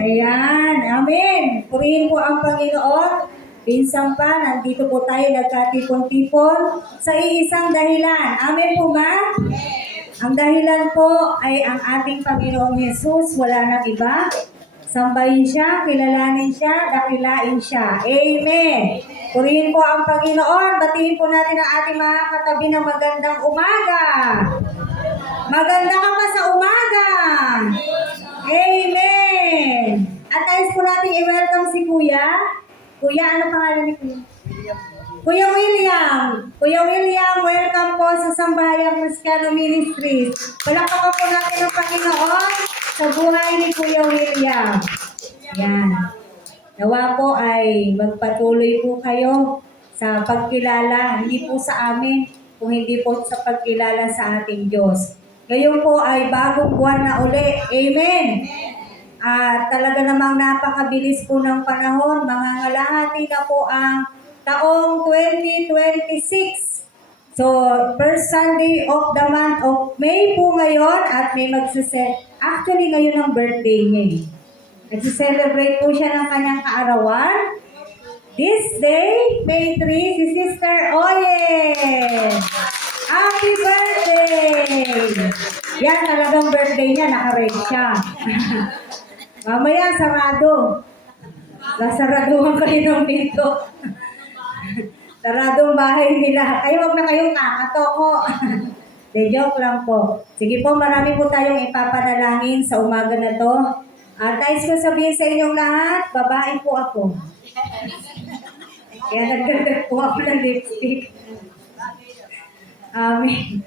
Ayan, amen. Purihin po ang Panginoon. Pinsang pa, nandito po tayo nagkatipon-tipon sa iisang dahilan. Amen po ba? Ang dahilan po ay ang ating Panginoong Yesus. Wala nang iba. Sambahin siya, kilalanin siya, dakilain siya. Amen. Purihin po ang Panginoon. Batiin po natin ang ating mga katabi ng magandang umaga. Maganda ka pa sa umaga. Amen. At nais po natin i-welcome si Kuya. Kuya, ano pangalan ni Kuya? Kuya William. Kuya William, welcome po sa Sambayang Cristiano Ministries. Palakpakan po natin ang Panginoon sa buhay ni Kuya William. Yan. Nawa po ay magpatuloy po kayo sa pagkilala, hindi po sa amin, kung hindi po sa pagkilala sa ating Diyos. Ngayon po ay bagong buwan na uli. Amen. At talaga namang napakabilis po ng panahon. Mangangalahati na po ang taong 2026. So, first Sunday of the month of May po ngayon at may actually ngayon ang birthday niya. Nagsi-celebrate po siya ng kanyang kaarawan. This day, May 3, si Sister Oye. Happy birthday! Yan, talagang birthday niya, naka-red siya. Mamaya, sarado. Sasaraduhan kayo ng dito. Sarado ang bahay nila. Kayo, wag na kayong kakatoko. De, joke lang po. Sige po, marami po tayong ipapanalangin sa umaga na to. At guys, ko sabihin sa inyong lahat, babae po ako. Kaya nagdagdag po ako ng lipstick. Amen.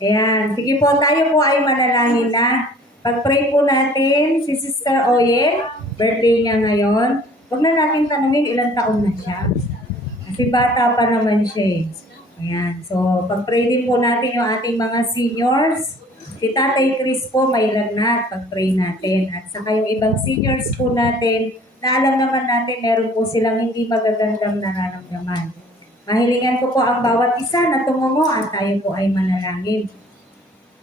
Ayan. Sige po, tayo po ay manalangin na. Pag-pray po natin, si Sister Oye, birthday niya ngayon. Huwag na natin tanungin ilang taon na siya. Kasi bata pa naman siya eh. Ayan. So, pag-pray din po natin yung ating mga seniors. Si Tatay Chris po may lagnat. Pag-pray natin. At saka yung ibang seniors po natin, na alam naman natin, meron po silang hindi magagandang nararamdaman. Mahilingan ko po ang bawat isa na tumungo at tayo po ay manalangin.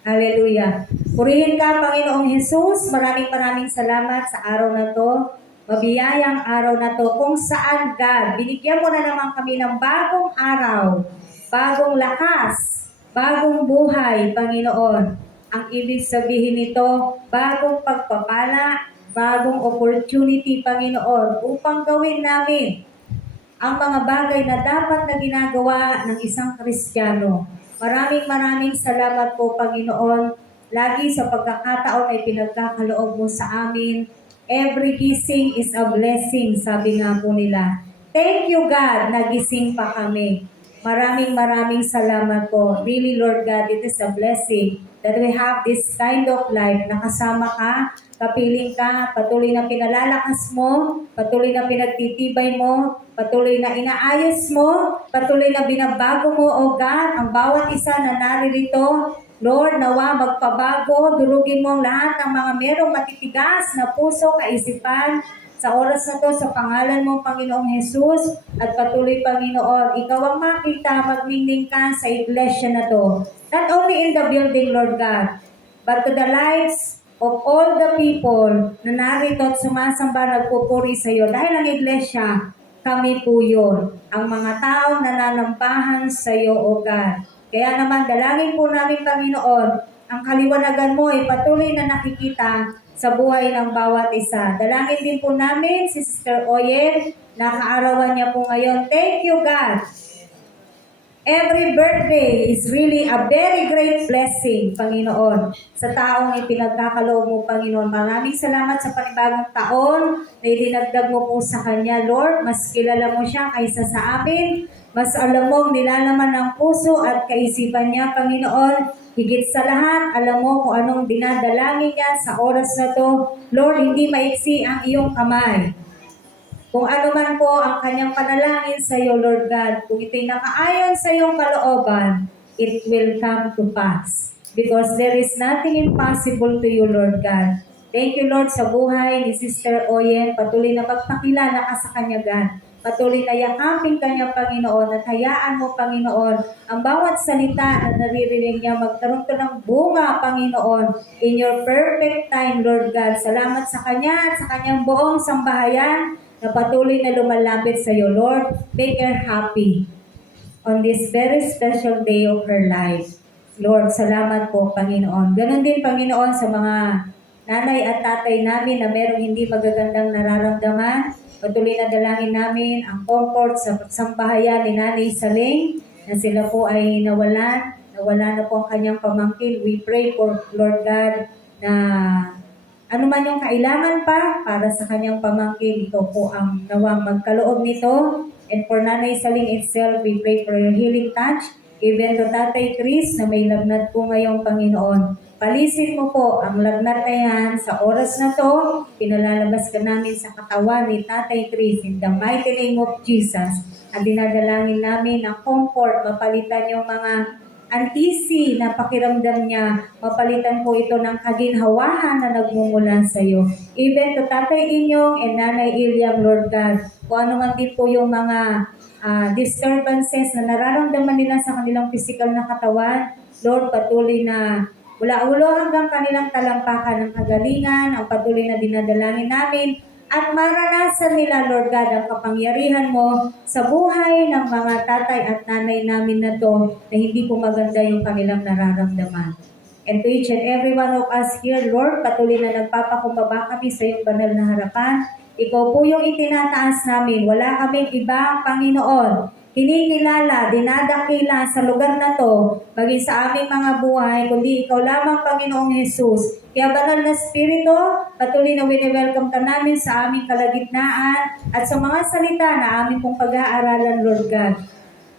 Hallelujah. Purihin ka, Panginoong Jesus. Maraming salamat sa araw na to. Mabiyayang araw na to kung saan, God, binigyan mo na naman kami ng bagong araw, bagong lakas, bagong buhay, Panginoon. Ang ibig sabihin nito, bagong pagpapala, bagong opportunity, Panginoon, upang gawin namin ang mga bagay na dapat na ginagawa ng isang Kristiyano. Maraming salamat po, Panginoon. Lagi sa pagkakataon ay pinagkakaloob mo sa amin. Every gising is a blessing, sabi nga po nila. Thank you, God, nagising pa kami. Maraming salamat po. Really, Lord God, it is a blessing that we have this kind of life na kasama ka, kapiling ka, patuloy na pinalalakas mo, patuloy na pinagtitibay mo, patuloy na inaayos mo, patuloy na binabago mo, O God, ang bawat isa na naririto. Lord, nawa magpabago, durugin mo ang lahat ng mga merong matitigas na puso, kaisipan, sa oras na to, sa pangalan mo, Panginoong Jesus, at patuloy, Panginoon, ikaw ang makita, magmingning ka sa iglesia na to. Not only in the building, Lord God, but to the lives of all the people na narito at sumasamba, nagpupuri sa iyo. Dahil ang iglesia, kami po yun. Ang mga taong nananambahan sa iyo, O God. Kaya naman, dalangin po namin, Panginoon, ang kaliwanagan mo ay patuloy na nakikita sa buhay ng bawat isa. Dalangin din po namin si Sister Oyen, na kaarawan niya po ngayon. Thank you, God. Every birthday is really a very great blessing, Panginoon, sa taong ipinagkakaloob mo, Panginoon. Maraming salamat sa panibagong taon na idinagdag mo po sa Kanya, Lord. Mas kilala mo siya kaysa sa amin. Mas alam mo nilalaman ng puso at kaisipan niya, Panginoon. Higit sa lahat, alam mo kung anong dinadalangin niya sa oras na to. Lord, hindi maiksi ang iyong kamay. Kung ano man po ang kanyang panalangin sa iyo, Lord God, kung ito'y nakaayon sa iyong kalooban, it will come to pass. Because there is nothing impossible to you, Lord God. Thank you, Lord, sa buhay ni Sister Oyen. Patuloy na pagpakilala ka sa kanya, God. Patuloy na yakapin kanya, Panginoon, at hayaan mo, Panginoon, ang bawat salita na naririnig niya magkaroon to ng bunga, Panginoon, in your perfect time, Lord God. Salamat sa kanya at sa kanyang buong sambahayan na patuloy na lumalapit sa iyo, Lord. Make her happy on this very special day of her life. Lord, salamat po, Panginoon. Ganon din, Panginoon, sa mga nanay at tatay namin na merong hindi magagandang nararamdaman. Patuloy na dalangin namin ang comfort sa sambahayan ni Nanay Saling na sila po ay nawalan. Nawala na po ang kanyang pamangkin. We pray for Lord God na ano man yung kailangan pa para sa kanyang pamangkin, ito po ang nawang magkaloob nito. And for Nanay Saling itself, we pray for your healing touch. Even to Tatay Chris na may lagnat po ngayong Panginoon. Palisin mo po ang lagnat na yan sa oras na to. Pinalalabas ka namin sa katawan ni Tatay Chris in the mighty name of Jesus. At dinadalangin namin ang comfort, mapalitan yung mga uneasy na pakiramdam niya, mapalitan po ito ng kaginhawahan na nagmumula sa iyo. Even to Tatay Inyong and Nanay Iliam, Lord God, kung ano man din po yung mga disturbances na nararamdaman nila sa kanilang physical na katawan, Lord, patuloy na mula ulo hanggang kanilang talampakan ng kagalingan, ang patuloy na dinadalangin namin, at maranasan nila, Lord God, ang kapangyarihan mo sa buhay ng mga tatay at nanay namin na to na hindi po maganda yung kanilang nararamdaman. And to each and every one of us here, Lord, patuloy na nagpapakumbaba kami sa iyong banal na harapan. Ikaw po yung itinataas namin. Wala kaming ibang Panginoon. Kinikilala, dinadakila sa lugar na to, maging sa aming mga buhay, kundi ikaw lamang, Panginoong Jesus. Kaya banal na Espiritu, patuloy na wini-welcome ka namin sa aming kalagitnaan at sa mga salita na aming pong pag-aaralan, Lord God.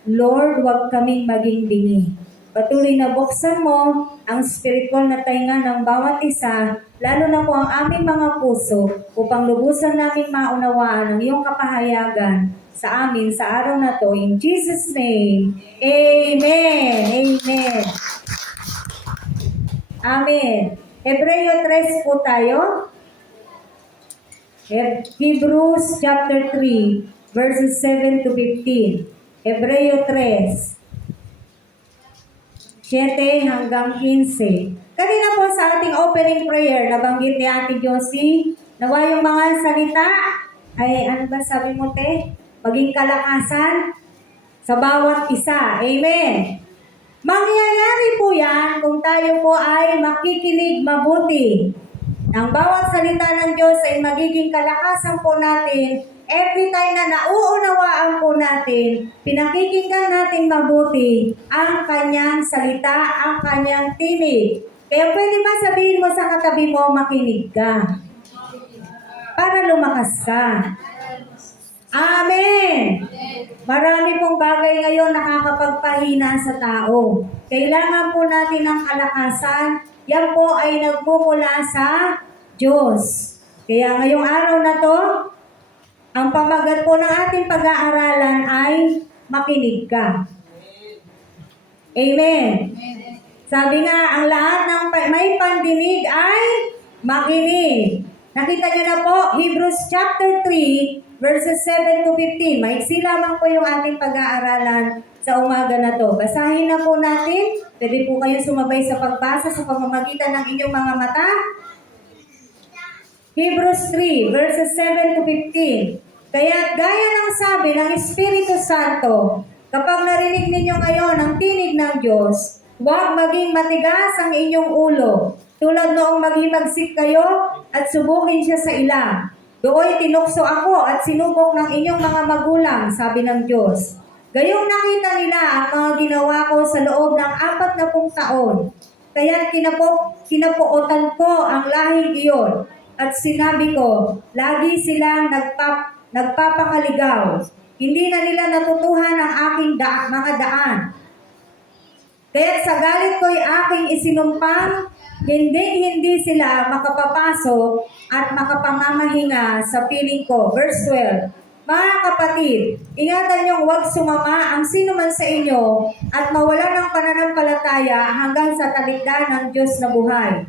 Lord, huwag kaming maging bingi. Patuloy na buksan mo ang spiritual na tainga ng bawat isa, lalo na po ang aming mga puso, upang lubusan naming maunawaan ang iyong kapahayagan sa amin sa araw na to. In Jesus' name, Amen. Amen. Amen. Hebreo 3 po tayo. Hebrews chapter 3, verses 7 to 15. Hebreo 3. 7 hanggang 15. Kanina po sa ating opening prayer, nabanggit ni Ate Josie, nawa yung mga salita, ay ano ba sabi mo, te? Maging kalakasan sa bawat isa. Amen. Mangyayari po yan kung tayo po ay makikinig mabuti. Ang bawat salita ng Diyos ay magiging kalakasan po natin. Every time na nauunawaan po natin, pinakikinggan natin mabuti ang kanyang salita, ang kanyang tinig. Kaya pwede ba sabihin mo sa katabi mo, makinig ka? Para lumakas ka. Amen! Marami pong bagay ngayon nakakapagpahina sa tao. Kailangan po natin ng kalakasan. Yan po ay nagmumula sa Diyos. Kaya ngayong araw na to, ang pamagat po ng ating pag-aaralan ay makinig ka. Amen. Sabi nga, ang lahat ng may pandinig ay makinig. Nakita niyo na po, Hebrews chapter 3, verses 7 to 15. Maiksi lamang po yung ating pag-aaralan sa umaga na to. Basahin na po natin. Pwede po kayo sumabay sa pagbasa sa pamamagitan ng inyong mga mata. Hebrews 3, verses 7 to 15. Kaya gaya ng sabi ng Espiritu Santo, kapag narinig ninyo ngayon ang tinig ng Diyos, huwag maging matigas ang inyong ulo, tulad noong maghimagsik kayo at subukin siya sa ilang. Doon tinukso ako at sinubok ng inyong mga magulang, sabi ng Diyos. Gayong nakita nila ang mga ginawa ko sa loob ng 40 taon. Kaya kinapuotan ko ang lahing iyon. At sinabi ko, lagi silang nagpapakaligaw. Hindi na nila natutuhan ang aking mga daan. Kaya sa galit ko'y aking isinumpang, hindi sila makapapasok at makapamamahinga sa piling ko. Verse 12. Mga kapatid, ingatan niyong huwag sumama ang sino man sa inyo at mawala ng pananampalataya hanggang sa talikdan ng Diyos na buhay.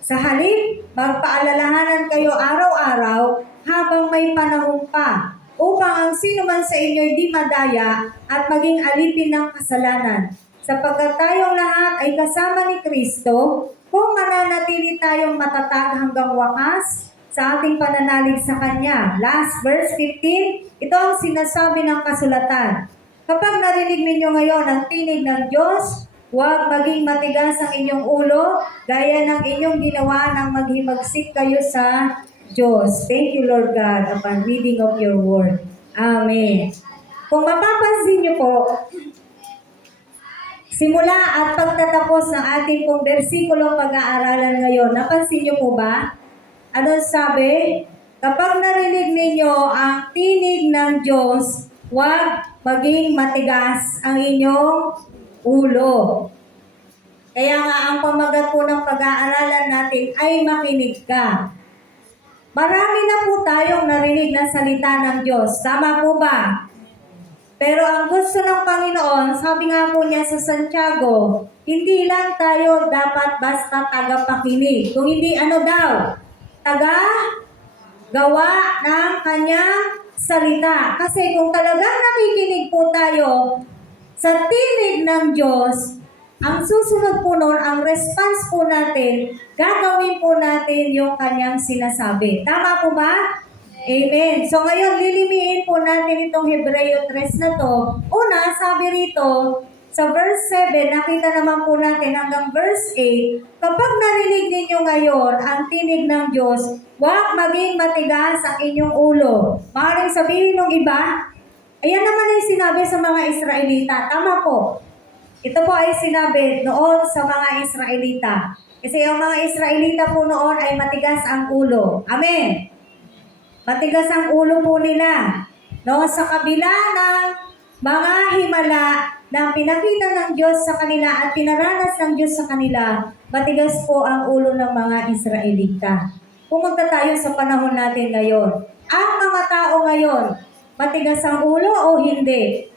Sa halip, magpaalalahanan kayo araw-araw habang may panahon pa, upang ang sino man sa inyo di madaya at maging alipin ng kasalanan. Sapagkat tayong lahat ay kasama ni Kristo, kung mananatili tayong matatag hanggang wakas sa ating pananalig sa Kanya. Last verse 15, ito ang sinasabi ng kasulatan. Kapag narinig ninyo ngayon ang tinig ng Diyos, huwag maging matigas ang inyong ulo, gaya ng inyong ginawa nang maghimagsik kayo sa Diyos. Thank you, Lord God, upon reading of your word. Amen. Kung mapapansin niyo po, simula at pagtatapos ng ating pong bersikulong pag-aaralan ngayon, napansin niyo po ba? Ano sabi? Kapag narinig ninyo ang tinig ng Diyos, huwag maging matigas ang inyong ulo. Kaya nga ang pamagat po ng pag-aaralan natin ay makinig ka. Marami na po tayong narinig na salita ng Diyos. Tama po ba? Pero ang gusto ng Panginoon, sabi nga po niya sa Santiago, hindi lang tayo dapat basta tagapakinig. Kung hindi ano daw? Taga-gawa ng kanyang salita. Kasi kung talagang nakikinig po tayo sa tinig ng Diyos, ang susunod po nun, ang response po natin, gagawin po natin yung kanyang sinasabi. Tama po ba? Amen. So ngayon, lilimiin po natin itong Hebreo 3 na to. Una, sabi rito, sa verse 7, nakita naman po natin hanggang verse 8, kapag narinig ninyo ngayon ang tinig ng Diyos, huwag maging matigas ang inyong ulo. Maaaring sabihin ng iba, ayan naman ay sinabi sa mga Israelita. Tama po. Ito po ay sinabi noon sa mga Israelita. Kasi ang mga Israelita po noon ay matigas ang ulo. Amen. Matigas ang ulo po nila. No, sa kabila ng mga himala na pinakita ng Diyos sa kanila at pinaranas ng Diyos sa kanila, matigas po ang ulo ng mga Israelita. Pumunta tayo sa panahon natin ngayon. Ang mga tao ngayon, matigas ang ulo o hindi?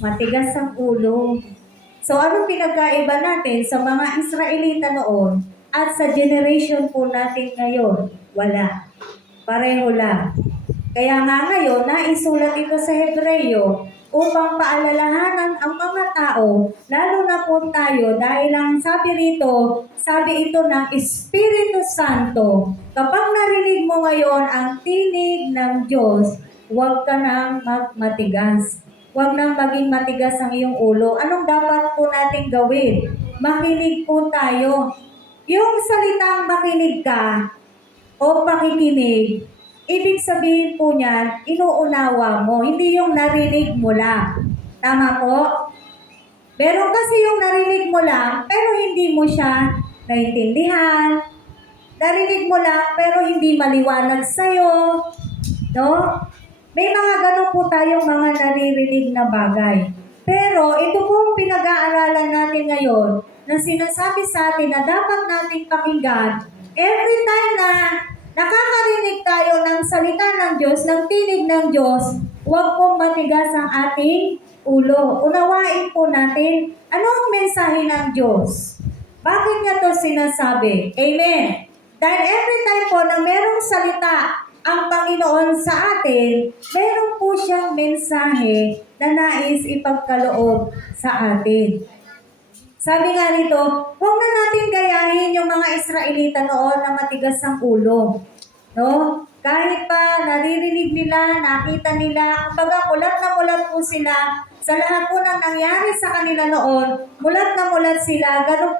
Matigas ang ulo. So, anong pinagkaiba natin sa mga Israelita noon at sa generation po natin ngayon? Wala. Pareho lang. Kaya nga ngayon, naisulat ito sa Hebreo upang paalalahanan ang mga tao, lalo na po tayo, dahil lang sabi ito ng Espiritu Santo, kapag narinig mo ngayon ang tinig ng Diyos, huwag ka nang magmatigas. Huwag nang maging matigas ang iyong ulo. Anong dapat po natin gawin? Makinig po tayo. Yung salitang makinig ka o pakikinig, ibig sabihin po niyan, inuunawa mo. Hindi yung narinig mo lang. Tama po? Meron kasi yung narinig mo lang, pero hindi mo siya naintindihan. Narinig mo lang, pero hindi maliwanag sa'yo. No? May mga ganun po tayong mga naririnig na bagay. Pero ito pong pinag-aaralan natin ngayon na sinasabi sa atin na dapat nating pakinggan every time na nakakarinig tayo ng salita ng Diyos, ng tinig ng Diyos, huwag pong matigas ang ating ulo. Unawain po natin anong mensahe ng Diyos. Bakit niya to sinasabi? Amen. Dahil every time po na merong salita ang Panginoon sa atin, meron po siyang mensahe na nais ipagkaloob sa atin. Sabi nga nito, huwag na natin gayahin yung mga Israelita noon na matigas ang ulo. No? Kahit pa naririnig nila, nakita nila, kumbaga mulat na mulat po sila sa lahat po ng nangyari sa kanila noon, mulat na mulat sila, ganun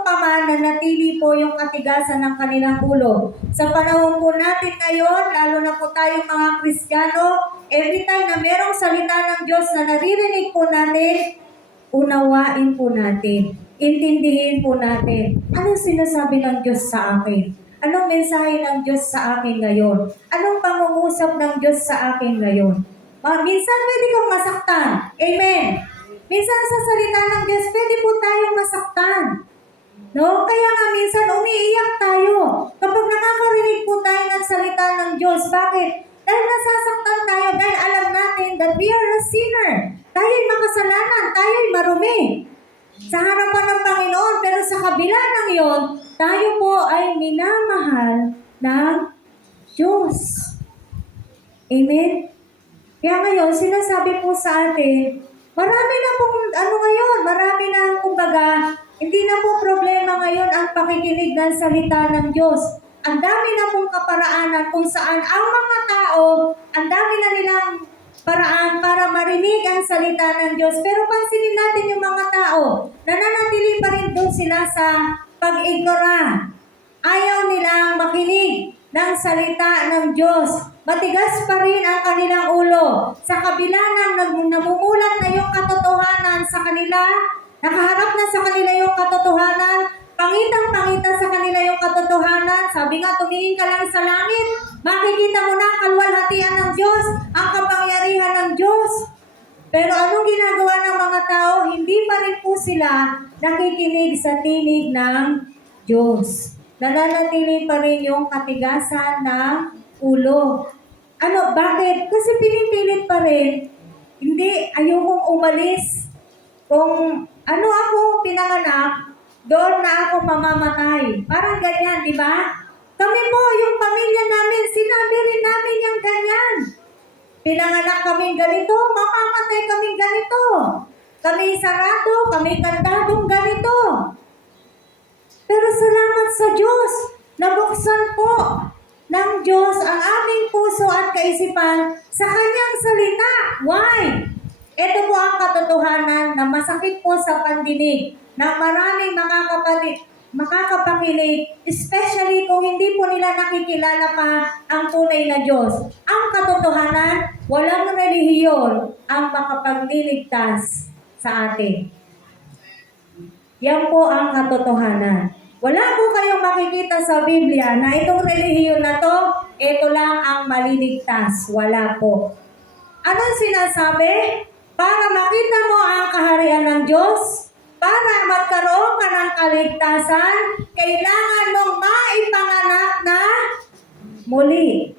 pa man na natili po yung katigasan ng kanilang ulo. Sa panahon po natin ngayon, lalo na po tayong mga Kristiyano, every time na merong salita ng Diyos na naririnig po natin, unawain po natin, intindihin po natin, anong sinasabi ng Diyos sa akin? Anong mensahe ng Diyos sa akin ngayon? Anong pangungusap ng Diyos sa akin ngayon? Minsan pwede kang masaktan. Amen. Minsan sa salita ng Diyos, pwede po tayong masaktan. No? Kaya nga minsan umiiyak tayo kapag nakakarinig po tayo ng salita ng Diyos. Bakit? Dahil nasasaktan tayo, dahil alam natin that we are a sinner. Tayo'y makasalanan, tayo'y marumi sa harapan ng Panginoon. Pero sa kabila ng iyon, tayo po ay minamahal ng Diyos. Amen? Kaya ngayon, sinasabi po sa atin, marami na pong, marami na, kumbaga, hindi na po problema ngayon ang pakikinig ng salita ng Diyos. Ang dami na pong kaparaanan kung saan ang mga tao, ang dami na nilang paraan para marinig ang salita ng Diyos. Pero pansinin natin yung mga tao, nananatili pa rin doon sila sa pag-ignora. Ayaw nilang makinig ng salita ng Diyos. Matigas pa rin ang kanilang ulo. Sa kabila ng namumulat na yung katotohanan sa kanila, nakaharap na sa kanila yung katotohanan, pangitang-pangita sa kanila yung katotohanan. Sabi nga, tumingin ka lang sa langit, makikita mo na ang kalwalhatian ng Diyos, ang kapangyarihan ng Diyos. Pero anong ginagawa ng mga tao? Hindi pa rin po sila nakikinig sa tinig ng Diyos. Nananatili pa rin yung katigasan ng ulo. Bakit? Kasi pinipilit pa rin. Hindi, ayokong umalis. Kung ako pinanganak, doon na ako mamamatay. Parang ganyan, di ba? Kami po, yung pamilya namin, sinabi rin namin yung ganyan. Pinanganak kaming ganito, mamamatay kaming ganito. Kami sarado, kami kandadong ganito. Pero salamat sa Diyos, nabuksan po ng Diyos ang aming puso at kaisipan sa Kanyang salita. Why? Ito po ang katotohanan na masakit po sa pandinig na maraming makakapakinig, especially kung hindi po nila nakikilala pa ang tunay na Diyos. Ang katotohanan, walang relihiyon ang makapagliligtas sa atin. Yan po ang katotohanan. Wala po kayong makikita sa Biblia na itong relihiyon na to, ito lang ang maliligtas. Wala po. Anong sinasabi? Para makita mo ang kaharian ng Diyos, para magkaroon ka ng kaligtasan, kailangan mong maipanganak na muli.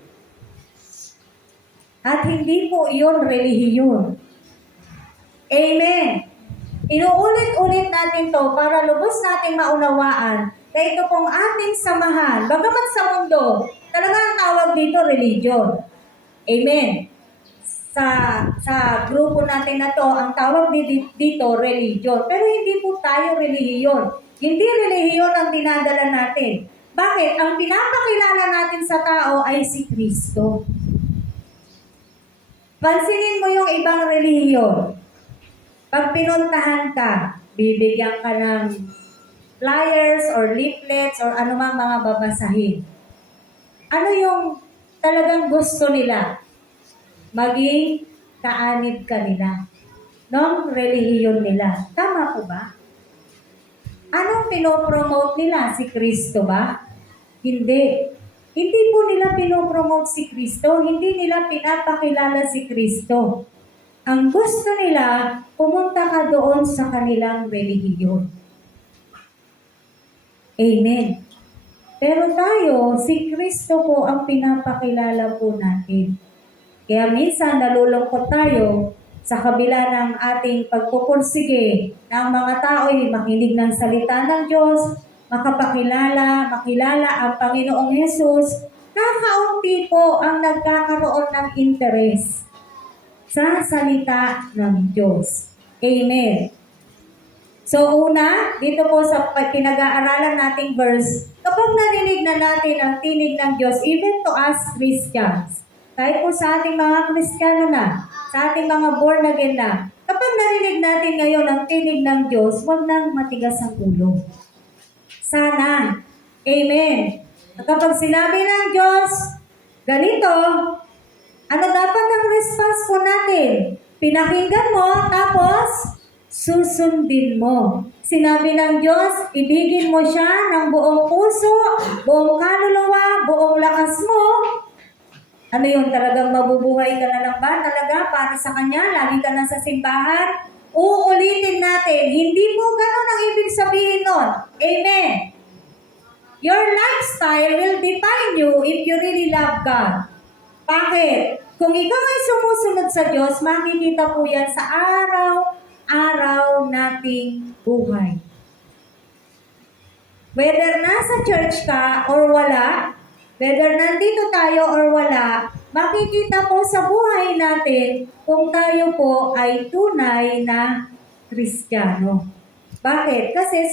At hindi po iyon relihiyon. Amen. Inuulit-ulit natin to para lubos nating maunawaan na ito pong ating samahan. Bagamat sa mundo, talaga ang tawag dito religion. Amen. Sa grupo natin na to, ang tawag dito religion. Pero hindi po tayo relihiyon. Hindi relihiyon ang dinadala natin. Bakit? Ang pinapakilala natin sa tao ay si Kristo. Pansinin mo yung ibang relihiyon. Pag pinuntahan ka, bibigyan ka ng flyers or leaflets or anumang mga babasahin. Ano yung talagang gusto nila? Maging kaanib ka nila. Nung relihiyon nila. Tama po ba? Anong pinopromote nila? Si Kristo ba? Hindi. Hindi po nila pinopromote si Kristo. Hindi nila pinapakilala si Kristo. Ang gusto nila, pumunta ka doon sa kanilang relihiyon. Amen. Pero tayo, si Kristo po ang pinapakilala po natin. Kaya minsan nalulungkot tayo sa kabila ng ating pagpupursige ng mga tao'y makinig ng salita ng Diyos, makilala ang Panginoong Hesus, kakaunti po ang nagkakaroon ng interes sa salita ng Diyos. Amen. So una, dito po sa pinag-aaralan nating verse, kapag narinig na natin ang tinig ng Diyos, even to us Christians, kahit po sa ating mga Kristiyano na, sa ating mga born again na, kapag narinig natin ngayon ang tinig ng Diyos, huwag nang matigas ang ulo. Sana. Amen. At kapag sinabi ng Diyos, ganito, ano dapat ang response po natin? Pinakinggan mo, tapos susundin mo. Sinabi ng Diyos, ibigin mo siya ng buong puso, buong kaluluwa, buong lakas mo. Ano yun? Talagang mabubuhay ka na lang ba? Talaga para sa Kanya? Lagi ka na sa simbahan? Uulitin natin. Hindi mo ganun ang ibig sabihin nun. Amen. Your lifestyle will define you if you really love God. Bakit? Kung ikaw ay sumusunod sa Diyos, makikita po yan sa araw-araw nating buhay. Whether nasa church ka or wala, whether nandito tayo or wala, makikita po sa buhay natin kung tayo po ay tunay na Kristiyano. Bakit? Kasi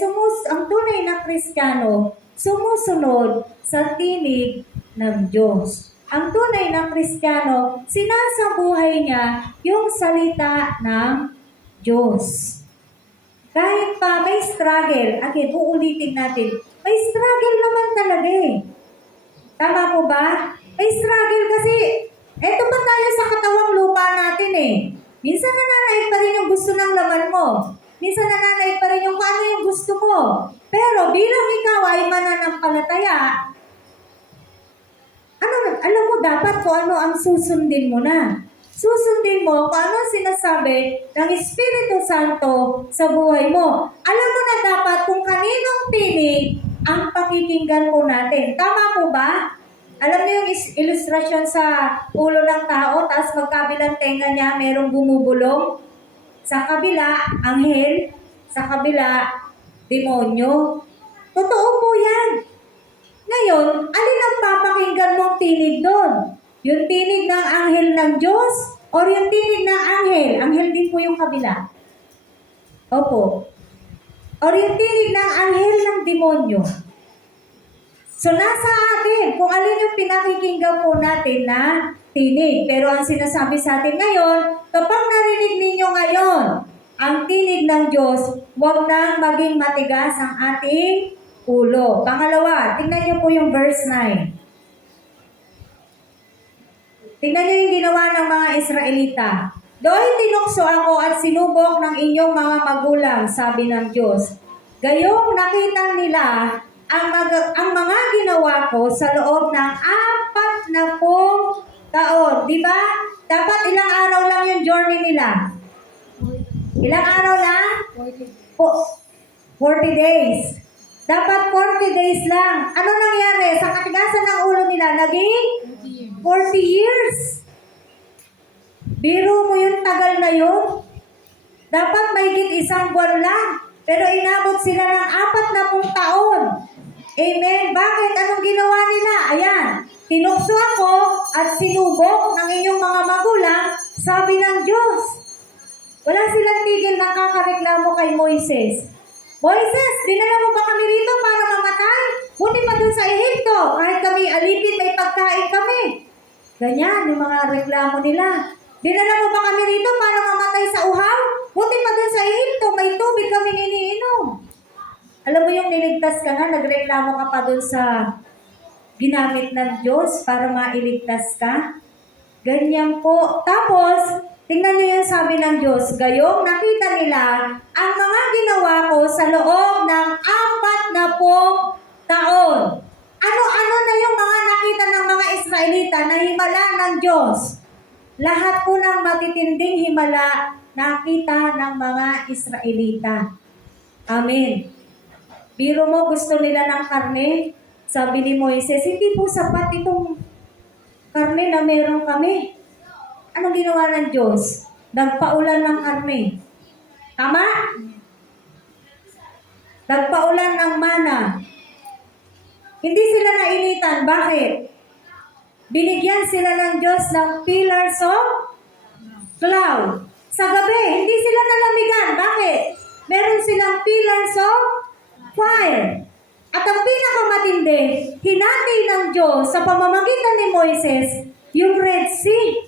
ang tunay na Kristiyano, sumusunod sa tinig ng Diyos. Ang tunay na Kristiyano, sinasabuhay niya yung salita ng Diyos. Kahit pa may struggle, again, uulitin natin, may struggle naman talaga eh. Tama po ba? May struggle kasi, eto pa tayo sa katawang lupa natin eh. Minsan nananaig pa rin yung gusto ng laman mo. Minsan nananaig pa rin yung kung ano yung gusto mo. Pero bilang ikaw ay mananampalataya, alam mo dapat kung ano ang susundin mo na. Susundin mo kung ano sinasabi ng Espiritu Santo sa buhay mo. Alam mo na dapat kung kaninong tinig ang pakikinggan po natin. Tama po ba? Alam niyo yung ilustrasyon sa ulo ng tao, tapos magkabilang tenga niya, merong bumubulong. Sa kabila, anghel. Sa kabila, demonyo. Totoo po yan. Ngayon, alin ang papakinggan mong tinig doon? Yung tinig ng anghel ng Diyos o yung tinig ng anghel? Anghel din po yung kabila. Opo. O yung tinig ng anghel ng demonyo. So, nasa atin kung alin yung pinakikinggan po natin na tinig. Pero ang sinasabi sa atin ngayon, kapag narinig ninyo ngayon ang tinig ng Diyos, huwag nang maging matigas ang ating ulo. Pangalawa, tingnan niyo po yung verse 9. Tingnan niyo yung ginawa ng mga Israelita. Do'y tinukso ako at sinubok ng inyong mga magulang, sabi ng Diyos. Gayong nakita nila ang mga ginawa ko sa loob ng 40 taon. Di ba? Dapat ilang araw lang yung journey nila. Ilang araw lang? 40 days. Dapat 40 days lang. Ano nangyari? Sa katigasan ng ulo nila, naging 40 years. Biro mo yung tagal na yun. Dapat mahigit 1 buwan lang. Pero inabot sila ng 40 taon. Amen. Bakit? Anong ginawa nila? Ayan. Tinukso ako at sinubok ng inyong mga magulang, sabi ng Diyos. Wala silang tigil na kakareklamo kay Moises. Moises, dinala mo ba kami rito para mamatay? Buti pa dun sa Ehipto. Kahit kami alipin, may pagkain kami. Ganyan yung mga reklamo nila. Dinala mo ba kami rito para mamatay sa uhaw? Buti pa dun sa Ehipto, may tubig kami iniinom. Alam mo yung niligtas ka nga, nagreklamo ka pa dun sa ginamit ng Diyos para mailigtas ka? Ganyan po. Tapos, tingnan niyo yung sabi ng Diyos, gayong nakita nila ang mga ginawa ko sa loob ng 40 taon. Ano-ano na yung mga nakita ng mga Israelita na himala ng Diyos? Lahat po ng matitinding himala nakita ng mga Israelita. Amen. Biro mo, gusto nila ng karne? Sabi ni Moises, hindi po sapat itong karne na meron kami. Anong ginawa ng Diyos? Nagpaulan ng karne. Tama? Nagpaulan ng mana. Hindi sila nainitan. Bakit? Binigyan sila ng Diyos ng pillars of cloud. Sa gabi, hindi sila nalamigan. Bakit? Meron silang pillars of fire. At ang pinakamatindi, hinati ng Diyos sa pamamagitan ni Moises, yung Red Sea.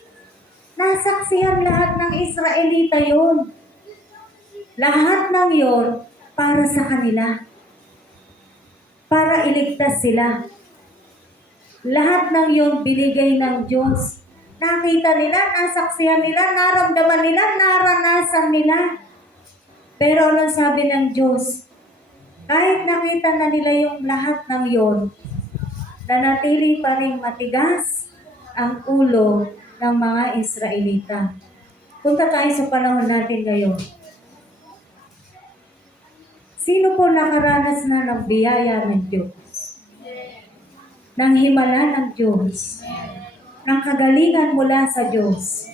Nasaksihan lahat ng Israelita yun. Lahat ng yun para sa kanila. Para iligtas sila. Lahat ng yun binigay ng Diyos. Nakita nila, nasaksihan nila, naramdaman nila, naranasan nila. Pero anong sabi ng Diyos? Kahit nakita na nila yung lahat ng yun, nanatili pa rin matigas ang ulo ng mga Israelita. Punta tayo sa panahon natin ngayon. Sino po nakaranas na ng biyaya ng Diyos? Ng himala ng Diyos? Ng kagalingan mula sa Diyos?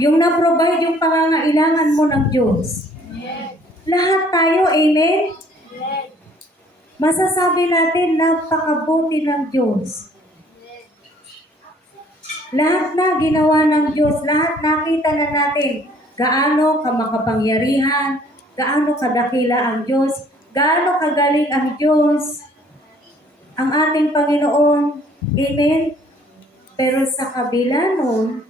Yung na-provide yung pangangailangan mo ng Diyos? Lahat tayo, amen? Masasabi natin, napakabuti ng Diyos. Lahat na ginawa ng Diyos, lahat nakita na natin gaano kamakapangyarihan, gaano kadakila ang Diyos, gaano kagaling ang Diyos, ang ating Panginoon. Amen? Pero sa kabila nun,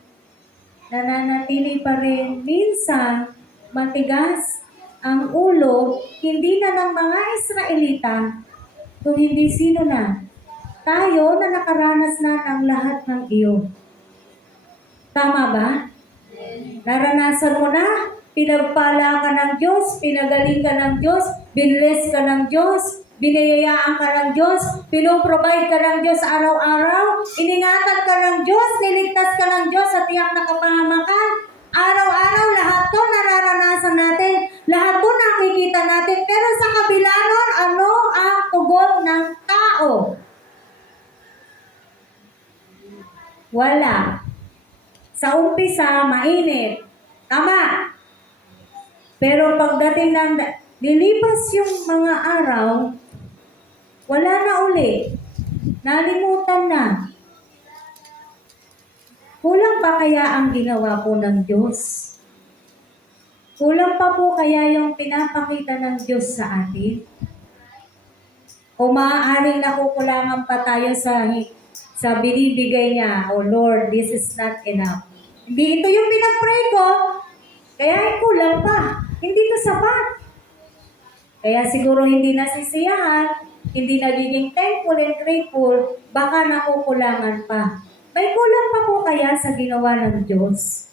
nananatili pa rin minsan matigas ang ulo, hindi na ng mga Israelita, kung hindi sino na. Tayo na nakaranas na ng lahat ng iyon. Tama ba? Naranasan mo na, pinagpala ka ng Diyos, pinagaling ka ng Diyos, binless ka ng Diyos, binayayaan ka ng Diyos, pinoprovide ka ng Diyos araw-araw, iningatan ka ng Diyos, niligtas ka ng Diyos sa tiyak na kapahamakan. Araw-araw, lahat to nararanasan natin, lahat to nakikita natin, pero sa kabila nun, ano ang tugon ng tao? Wala. Sa umpisa, mainit. Tama. Pero pagdating ng nilipas yung mga araw, wala na uli. Nalimutan na. Kulang pa kaya ang ginawa po ng Diyos? Kulang pa po kaya yung pinapakita ng Diyos sa atin? O maaaring nakukulangan pa tayo sa binibigay niya, "Oh Lord, this is not enough. Hindi ito yung pinag-pray ko, kaya kulang pa. Hindi ito sapat." Kaya siguro hindi nasisiyahan, hindi nagiging thankful and grateful, baka nakukulangan pa. May kulang pa po kaya sa ginawa ng Diyos?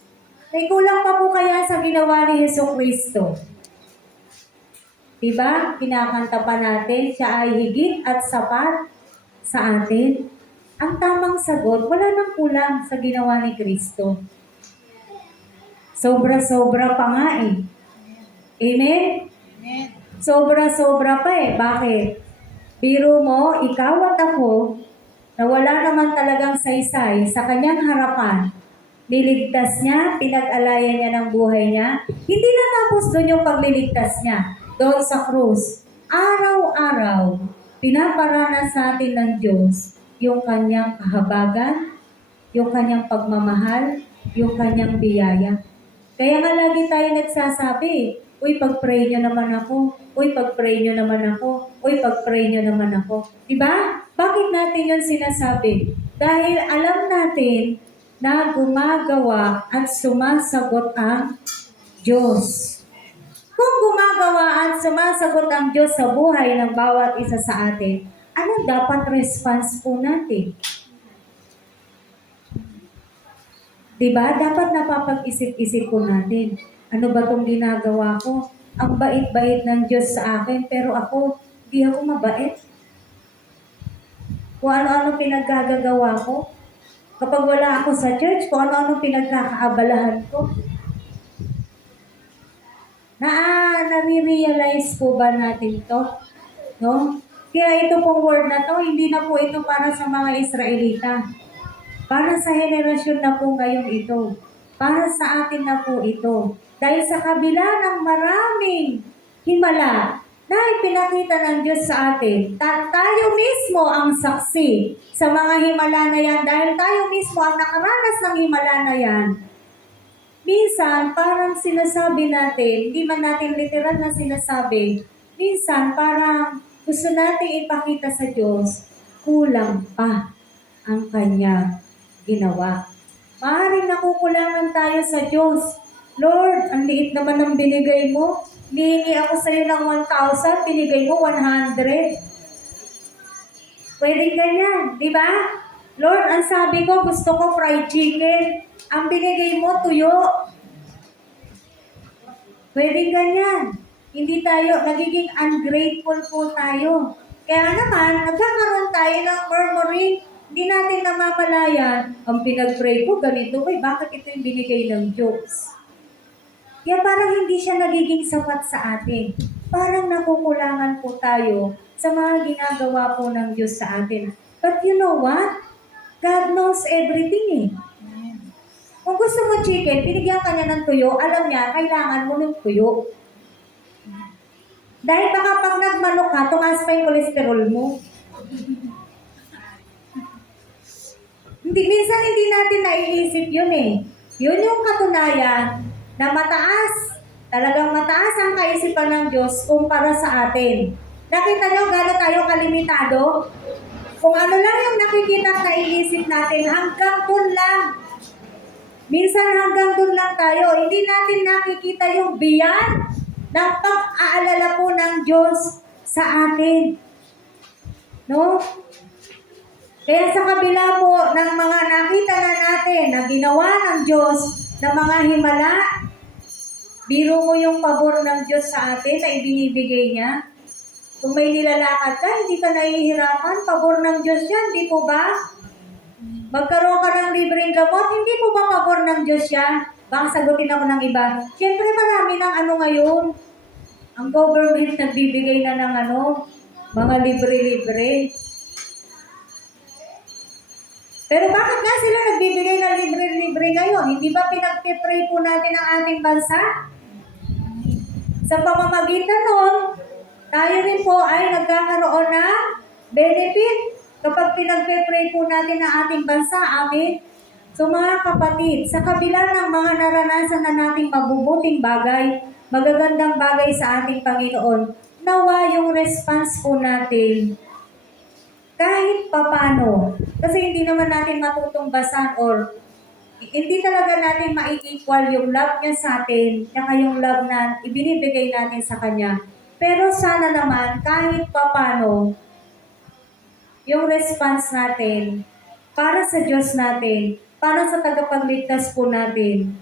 May kulang pa po kaya sa ginawa ni Jesucristo? Diba? Kinakanta pa natin, siya ay higit at sapat sa atin. Ang tamang sagot, wala nang kulang sa ginawa ni Kristo. Sobra-sobra pa nga eh. Amen? Sobra-sobra pa eh. Bakit? Biro mo, ikaw at ako, na wala naman talagang saysay sa kanyang harapan, niligtas niya, pinag-alayan niya ng buhay niya. Hindi na tapos doon yung pagliligtas niya. Doon sa krus, araw-araw, pinaparanas natin ng Diyos yung kanyang kahabagan, yung kanyang pagmamahal, yung kanyang biyaya. Kaya nga lagi tayo nagsasabi, "Uy, pag-pray nyo naman ako. Uy, pag-pray nyo naman ako. Uy, pag-pray nyo naman ako." Diba? Bakit natin yun sinasabi? Dahil alam natin na gumagawa at sumasagot ang Diyos. Kung gumagawa at sumasagot ang Diyos sa buhay ng bawat isa sa atin, ano dapat response po natin? Diba? Dapat napapag-isip-isip po natin. Ano ba itong ginagawa ko? Ang bait-bait ng Diyos sa akin, pero ako, di ako mabait. Kung ano-ano pinaggagawa ko. Kapag wala ako sa church, kung ano-ano pinagkakaabalahan ko. Nare-realize po ba natin to? No? Kaya ito pong word na to, hindi na po ito para sa mga Israelita. Para sa henerasyon na po ngayon ito. Para sa atin na po ito. Dahil sa kabila ng maraming himala na ipinakita ng Diyos sa atin, tayo mismo ang saksi sa mga himala na yan. Dahil tayo mismo ang nakaranas ng himala na yan. Minsan, parang sinasabi natin, hindi man natin literal na sinasabi, minsan parang gusto natin ipakita sa Diyos, kulang pa ang Kanya ginawa. Maaaring nakukulangan tayo sa Diyos. "Lord, ang liit naman ng binigay mo. Hihingi ako sa iyo ng 1,000, binigay mo 100. Pwede ganyan, di ba? "Lord, ang sabi ko, gusto ko fried chicken. Ang binigay mo, tuyo." Pwede ganyan. Hindi tayo, nagiging ungrateful po tayo. Kaya naman, nagkakaroon tayo ng murmuring. Hindi natin namamalayan, ang pinag-pray ko, ganito, bakit ito yung binigay ng Diyos? Kaya parang hindi siya nagiging sapat sa atin. Parang nakukulangan po tayo sa mga ginagawa po ng Diyos sa atin. But you know what? God knows everything eh. Kung gusto mo chicken, binigyan ka niya ng tuyo, alam niya, kailangan mo ng tuyo. Dahil baka pag nagmanok ka, tumaas pa yung cholesterol mo. minsan hindi natin naiisip yun eh. Yun yung katunayan na mataas, talagang mataas ang kaisipan ng Diyos kumpara sa atin. Nakita nyo gano'n tayo kalimitado? Kung ano lang yung nakikita at naiisip natin, hanggang dun lang. Minsan hanggang dun lang tayo. Hindi natin nakikita yung beyond ng pag-aalala po ng Diyos sa atin. No? Kaya sa kabila po ng mga nakita na natin na ginawa ng Diyos na mga himala, biro mo yung pabor ng Diyos sa atin na ibinibigay niya. Kung may nilalakad ka, hindi ka nahihirapan, pabor ng Diyos yan, di po ba? Magkaroon ka ng libreng gamot, hindi po ba pabor ng Diyos yan? Baka sagutin ako ng iba. Siyempre marami ng ano ngayon. Ang government nagbibigay na ng mga libre-libre. Pero bakit nga sila nagbibigay ng libre-libre ngayon? Hindi ba pinagpipray po natin ang ating bansa? Sa pamamagitan nun, tayo rin po ay nagkakaroon ng benefit kapag pinagpipray po natin ang ating bansa. Amen? So mga kapatid, sa kabila ng mga naranasan na nating mabubuting bagay, magagandang bagay sa ating Panginoon, nawa yung response po natin kahit papano. Kasi hindi naman natin matutungbasan or hindi talaga natin ma-equal yung love niya sa atin saka yung love na ibinibigay natin sa Kanya. Pero sana naman kahit papano yung response natin para sa Diyos natin, para sa tagapagligtas po natin,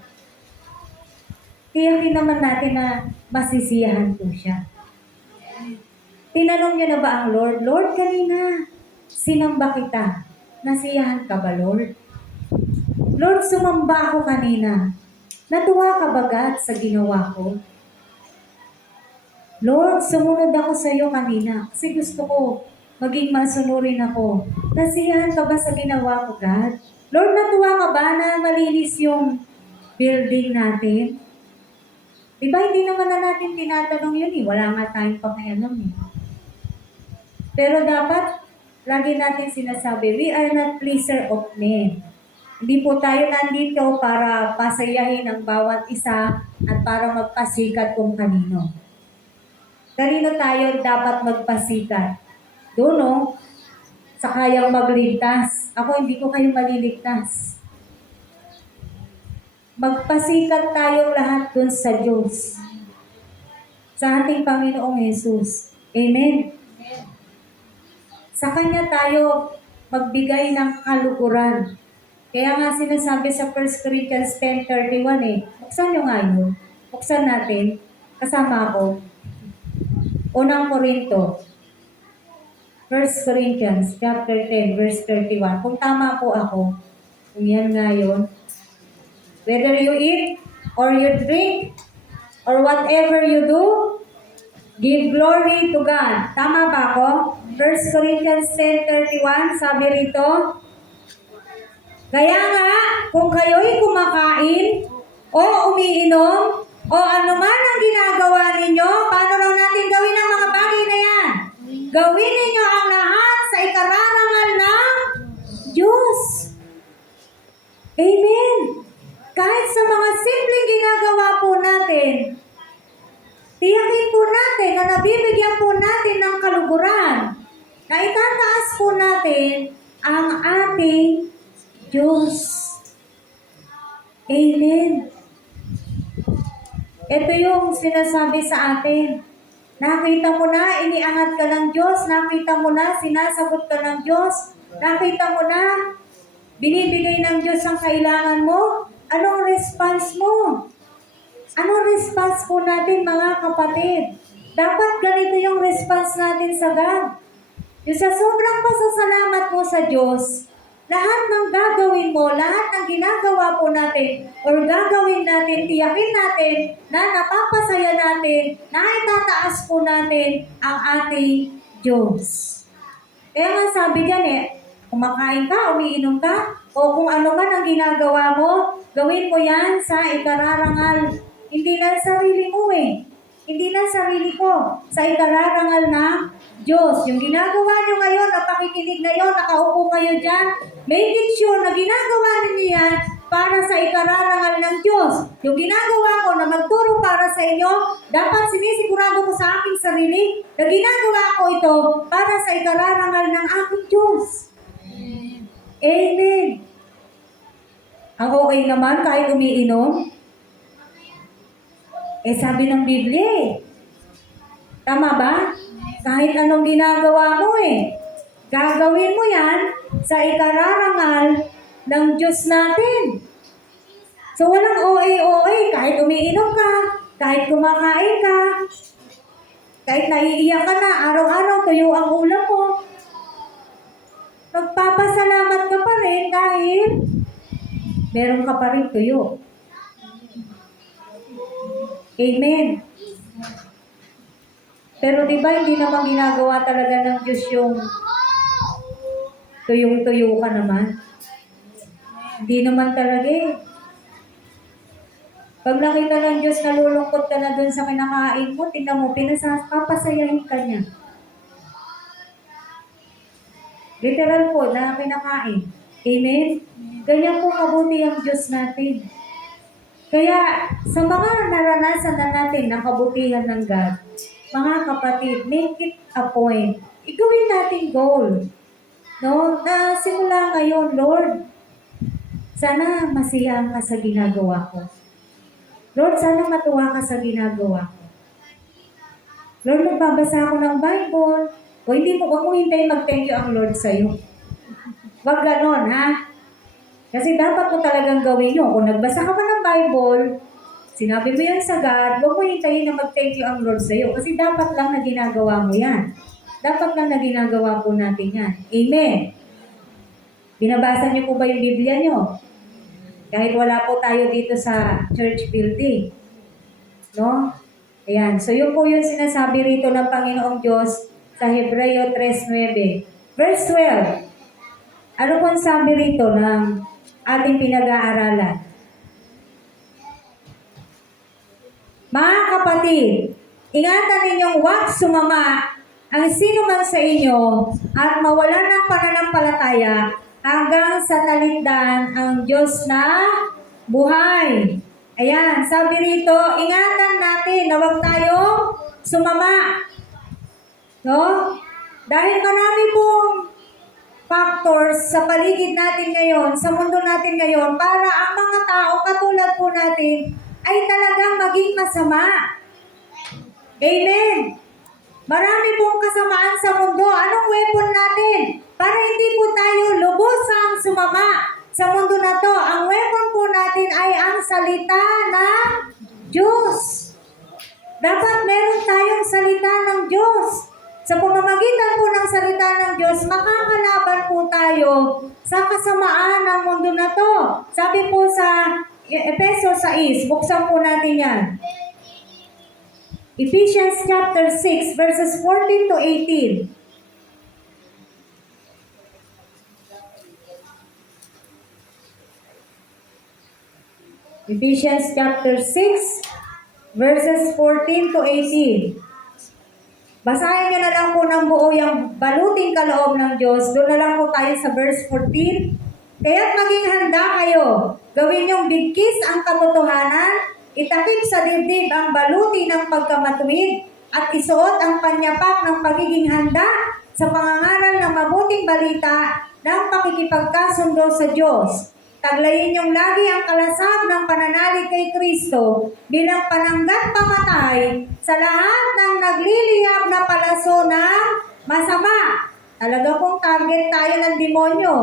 tiyakin naman natin na masisiyahan po siya. Tinanong niya na ba ang Lord, Lord, kanina, sinamba kita. Nasiyahan ka ba, Lord? Lord, sumamba ako kanina. Natuwa ka bagat sa ginawa ko? Lord, sumunod ako sa iyo kanina kasi gusto ko maging masunurin ako. Nasiyahan ka ba sa ginawa ko, God? Lord, natuwa ka ba na malinis yung building natin? Diba, hindi naman na natin tinatanong yun eh. Wala nga tayong pakialam eh. Pero dapat, lagi natin sinasabi, we are not pleaser of men. Hindi po tayo nandito para pasayahin ang bawat isa at para magpasikat kung kanino. Kanino tayo dapat magpasikat? Doon no? Sa kayang magligtas. Ako hindi ko kayo maliligtas. Magpasikat tayong lahat dun sa Diyos. Sa ating Panginoong Jesus. Amen? Sa Kanya tayo magbigay ng kalukuran. Kaya nga sinasabi sa 1 Corinthians 10:31 eh. Buksan nyo nga yun. Buksan natin. Kasama ako. Unang Korinto. 1 Corinthians chapter 10 verse 31. Kung tama po ako, kung yan nga yun. Whether you eat or you drink or whatever you do, give glory to God. Tama ba ako? 1 Corinthians 10:31, sabi rito, kaya nga, kung kayo'y kumakain o umiinom o anuman ang ginagawa ninyo, paano lang natin gawin ang mga bagay na yan? Gawin ninyo ang lahat sa ikararangal ng Diyos. Amen. Kahit sa mga simpleng ginagawa po natin, tiyakin po natin na nabibigyan po natin ng kaluguran, na itataas po natin ang ating Diyos. Amen. Ito yung sinasabi sa atin. Nakita mo na, iniangat ka ng Diyos. Nakita mo na, sinasagot ka ng Diyos. Nakita mo na, binibigay ng Diyos ang kailangan mo. Anong response mo? Anong response po natin mga kapatid? Dapat ganito yung response natin sa God. Yung sa sobrang pasasalamat mo sa Diyos, lahat ng gagawin mo, lahat ng ginagawa po natin, or gagawin natin, tiyakin natin, na napapasaya natin, na itataas po natin ang ating Diyos. Kaya nga sabi dyan kumakain ka, umiinom ka, o kung ano man ang ginagawa mo, gawin mo yan sa ikararangal. Hindi lang sarili mo Hindi lang sarili ko. Sa ikararangal ng Diyos. Yung ginagawa nyo ngayon, napakikinig ngayon, nakaupo kayo dyan, Make it sure na ginagawa ninyo yan para sa ikararangal ng Diyos. Yung ginagawa ko na magturo para sa inyo, dapat sinisigurado ko sa aking sarili na ginagawa ko ito para sa ikararangal ng aking Diyos. Amen. Ang okay naman kahit umiinom, sabi ng Biblia tama ba? Kahit anong ginagawa mo gagawin mo yan sa ikararangal ng Diyos natin. So walang OA, kahit umiinom ka, kahit kumakain ka, kahit naiiyak ka na, araw-araw tuyo ang ulam mo. Magpapasalamat ka pa rin dahil meron ka pa rin tuyo. Amen. Pero di ba hindi naman ginagawa talaga ng Diyos yung tuyong-tuyo ka naman? Hindi naman talaga Pag nakita ng Diyos na lulungkot ka na dun sa kinakain mo, tingnan mo, papasayahin ka niya. Literal po na kinakain. Amen? Ganyan po kabuti ang Diyos natin. Kaya sa mga naranasan na natin ng kabutihan ng God, mga kapatid, make it a point. Igawin natin goal. No? Na simula ngayon, Lord, sana masiyahan ka sa ginagawa ko. Lord, sana matuwa ka sa ginagawa ko. Lord, magbabasa ako ng Bible. Huwag mo hintayin mag-thank you ang Lord sa'yo. Huwag ganon, ha? Kasi dapat mo talagang gawin yun. Kung nagbasa ka pa ng Bible, sinabi mo yan sa God, huwag mo hintayin na mag-thank you ang Lord sa'yo. Kasi dapat lang na ginagawa mo yan. Dapat lang na ginagawa po natin yan. Amen. Binabasa niyo po ba yung Biblia niyo? Kahit wala po tayo dito sa church building. No? Ayan. So yun po yung sinasabi rito ng Panginoong Diyos sa Hebreo 3:9. Verse 12. Ano pong sabi rito ng ating pinag-aaralan? Mga kapatid, ingatan ninyong huwag sumama ang sino man sa inyo at mawala ng pananampalataya hanggang sa talikdan ang Diyos na buhay. Ayan, sabi rito, ingatan natin na huwag tayong sumama. No? Dahil marami pong factors sa paligid natin ngayon, sa mundo natin ngayon, para ang mga tao katulad po natin ay talagang maging masama. Amen. Marami pong kasamaan sa mundo. Anong weapon natin? Para hindi po tayo lubusang sumama sa mundo na to. Ang weapon po natin ay ang salita ng Diyos. Dapat meron tayong salita ng Diyos. Sa pamamagitan po ng salita ng Diyos, makakalaban po tayo sa kasamaan ng mundo na to. Sabi po sa Efeso 6, buksan po natin yan. Ephesians chapter 6, verses 14 to 18. Ephesians chapter 6, verses 14 to 18. Basahin niyo na lang po ng buo yung baluting kaloob ng Diyos. Doon na lang po tayo sa verse 14. Kaya't maging handa kayo. Gawin niyong bigkis ang katotohanan, itakip sa dibdib ang baluti ng pagkamatuwid, at isuot ang panyapak ng pagiging handa sa pangangaral ng mabuting balita ng pakikipagkasundo sa Diyos. Taglayin niyong lagi ang kalasag ng pananalig kay Kristo bilang pananggat pamatay sa lahat ng nagliliyab na palaso ng masama. Talaga pong target tayo ng demonyo.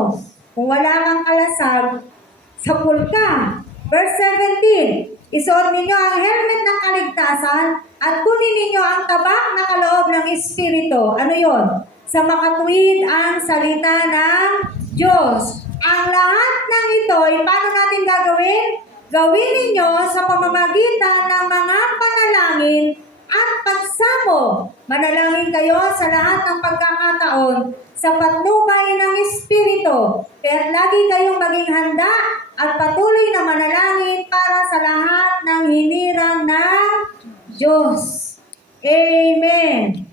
Kung wala kang kalasag, sapul ka. Verse 17, isuot ninyo ang helmet ng kaligtasan at kunin ninyo ang tabak na kaloob ng Espiritu. Ano yon? Sa makatuwid ang salita ng Diyos. Ang lahat ng ito, paano natin gagawin? Gawin ninyo sa pamamagitan ng mga panalangin at pagsamo. Manalangin kayo sa lahat ng pagkakataon sa patnubay ng Espiritu. Kaya lagi kayong maging handa at patuloy na manalangin para sa lahat ng hinirang ng Diyos. Amen.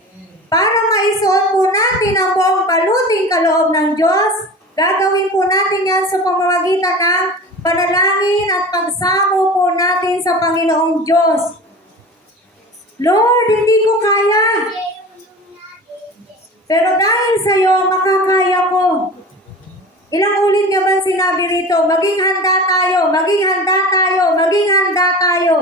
Para maisuot po natin ang buong baluting kaloob ng Diyos, Gagawin po natin yan sa pamamagitan ng panalangin at pagsamo po natin sa Panginoong Diyos. Lord, hindi ko kaya. Pero dahil sa iyo, makakaya ko. Ilang ulit niya ba sinabi rito, maging handa tayo, maging handa tayo, maging handa tayo.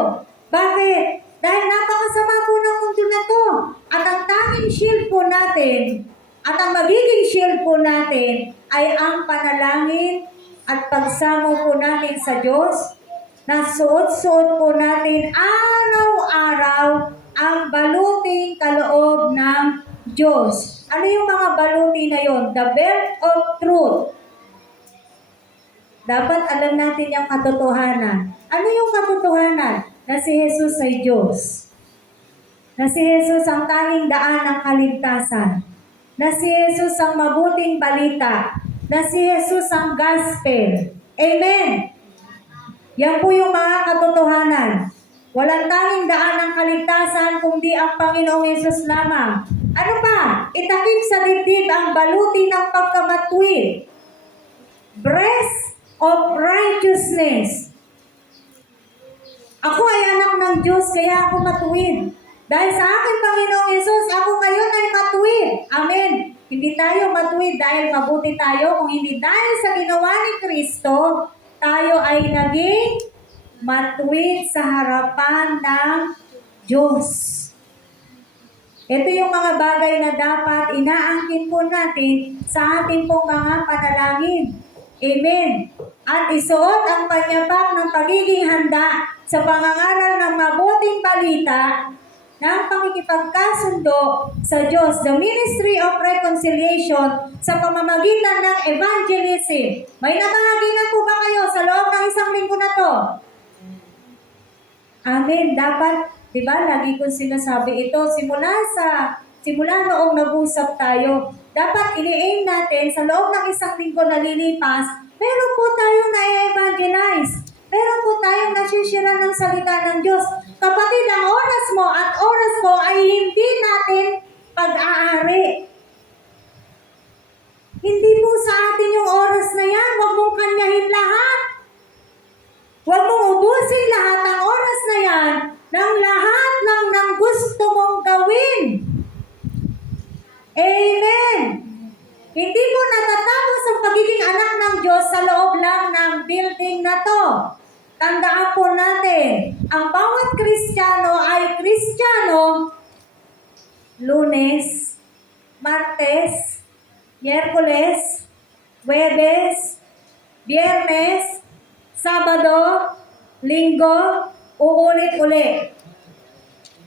Bakit? Dahil napakasama po ng mundo na to. At ang tanging shield po natin, at ang magiging shield po natin, ay ang panalangin at pagsamo po natin sa Diyos, na suot-suot po natin araw-araw ang baluting kaloob ng Diyos. Ano yung mga baluti na yon? The belt of truth. Dapat alam natin yung katotohanan. Ano yung katotohanan? Na si Jesus ay Diyos. Na si Jesus ang tanging daan ng kaligtasan. Na si Jesus ang mabuting balita. Na si Jesus ang gospel. Amen! Yan po yung mga katotohanan. Walang tanging daan ng kaligtasan kundi ang Panginoong Jesus lamang. Ano pa? Itakip sa dibdib ang baluti ng pagkamatwid. Breast of righteousness. Ako ay anak ng Diyos, kaya ako matuwid. Dahil sa akin, Panginoong Yesus, ako ngayon ay matuwid. Amen. Hindi tayo matuwid dahil mabuti tayo, kung hindi dahil sa ginawa ni Kristo, tayo ay naging matuwid sa harapan ng Diyos. Ito yung mga bagay na dapat inaangkin po natin sa ating pong mga panalangin. Amen. At isuot ang panyapak ng pagiging handa sa pangangaral ng mabuting balita ng pakikipagkasundo sa Diyos, the ministry of reconciliation sa pamamagitan ng evangelism. May nabahagi na po ba kayo sa loob ng isang linggo na to? Amen. Dapat, di ba, lagi kong sinasabi ito, simula noong nag-usap tayo, dapat ini-aim natin sa loob ng isang linggo na lilipas, meron po tayong na-evangelize. Meron po tayong nasishira ng salita ng Diyos. Kapatid, ang oras mo at oras ko ay hindi natin pag-aari. Hindi po sa atin yung oras na yan. Huwag mong kanyahin lahat. Huwag mong ubusin lahat ng oras na yan ng lahat ng gusto mong gawin. Amen. Hindi mo natatapos ang pagiging anak ng Diyos sa loob lang ng building na to. Tandaan po natin, ang bawat Kristiyano ay Kristiyano Lunes, Martes, Miyerkules, Huwebes, Biyernes, Sabado, Linggo, uulit-ulit.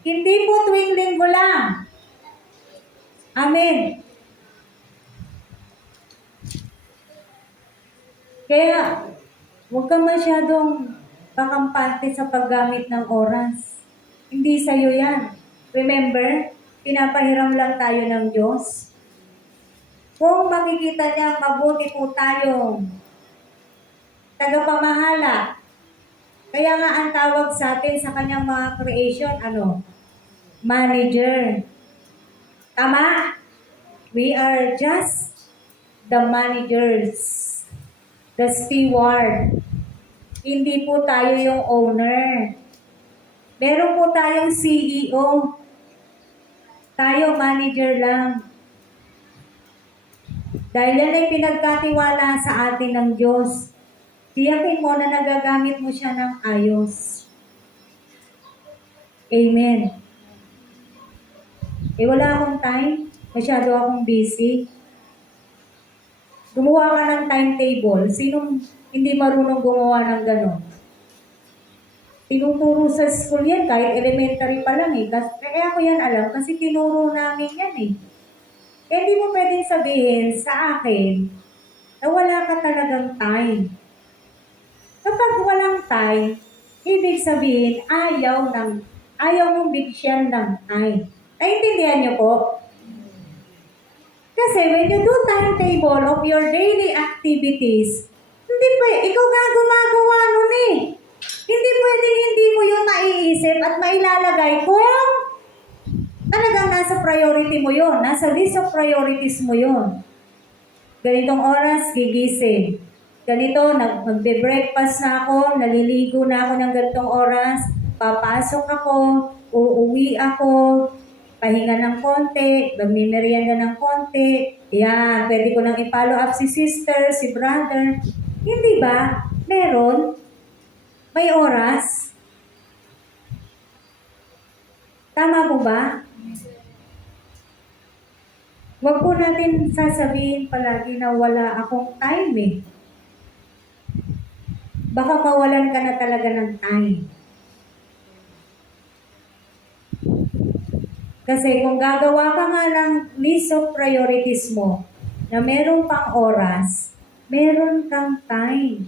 Hindi po tuwing linggo lang. Amen. Kaya, huwag ka masyadong pakampante sa paggamit ng oras. Hindi sa'yo yan. Remember, pinapahiram lang tayo ng Diyos. Kung makikita niya, mabuti po tayong tagapamahala. Kaya nga ang tawag sa atin sa kanyang mga creation, manager. Tama? We are just the managers. The steward. Hindi po tayo yung owner. Meron po tayong CEO. Tayo manager lang. Dahil yan ay pinagkatiwala sa atin ng Diyos. Tiyakin mo na nagagamit mo siya ng ayos. Amen. Wala akong time. Masyado akong busy. Gumawa ka ng timetable. Sinong hindi marunong gumawa ng gano'n? Tinuturo sa school yan, kahit elementary pa lang eh. Kaya ko yan alam, kasi tinuro namin yan eh. Kaya hindi mo pwedeng sabihin sa akin na wala ka talagang time. Kapag walang time, ibig sabihin, ayaw mong bigyan ng time. Naintindihan niyo po? Kasi when you do timetable of your daily activities, ikaw nga gumagawa nun eh. Hindi pwedeng hindi mo yun maiisip at mailalagay kung talagang nasa priority mo yun, nasa list of priorities mo yun. ganitong oras, gigising. Ganito, magbe-breakfast na ako, naliligo na ako ng ganitong oras, papasok ako, uuwi ako, pahinga ng konti, magmimerienda ng konti, yan, pwede ko nang i-follow up si sister, si brother. Hindi ba? Meron? May oras? Tama po ba? Huwag po natin sasabihin palagi na wala akong time eh. Baka mawalan ka na talaga ng time. Kasi kung gagawa ka nga ng list of priorities mo, na meron pang oras, meron kang time.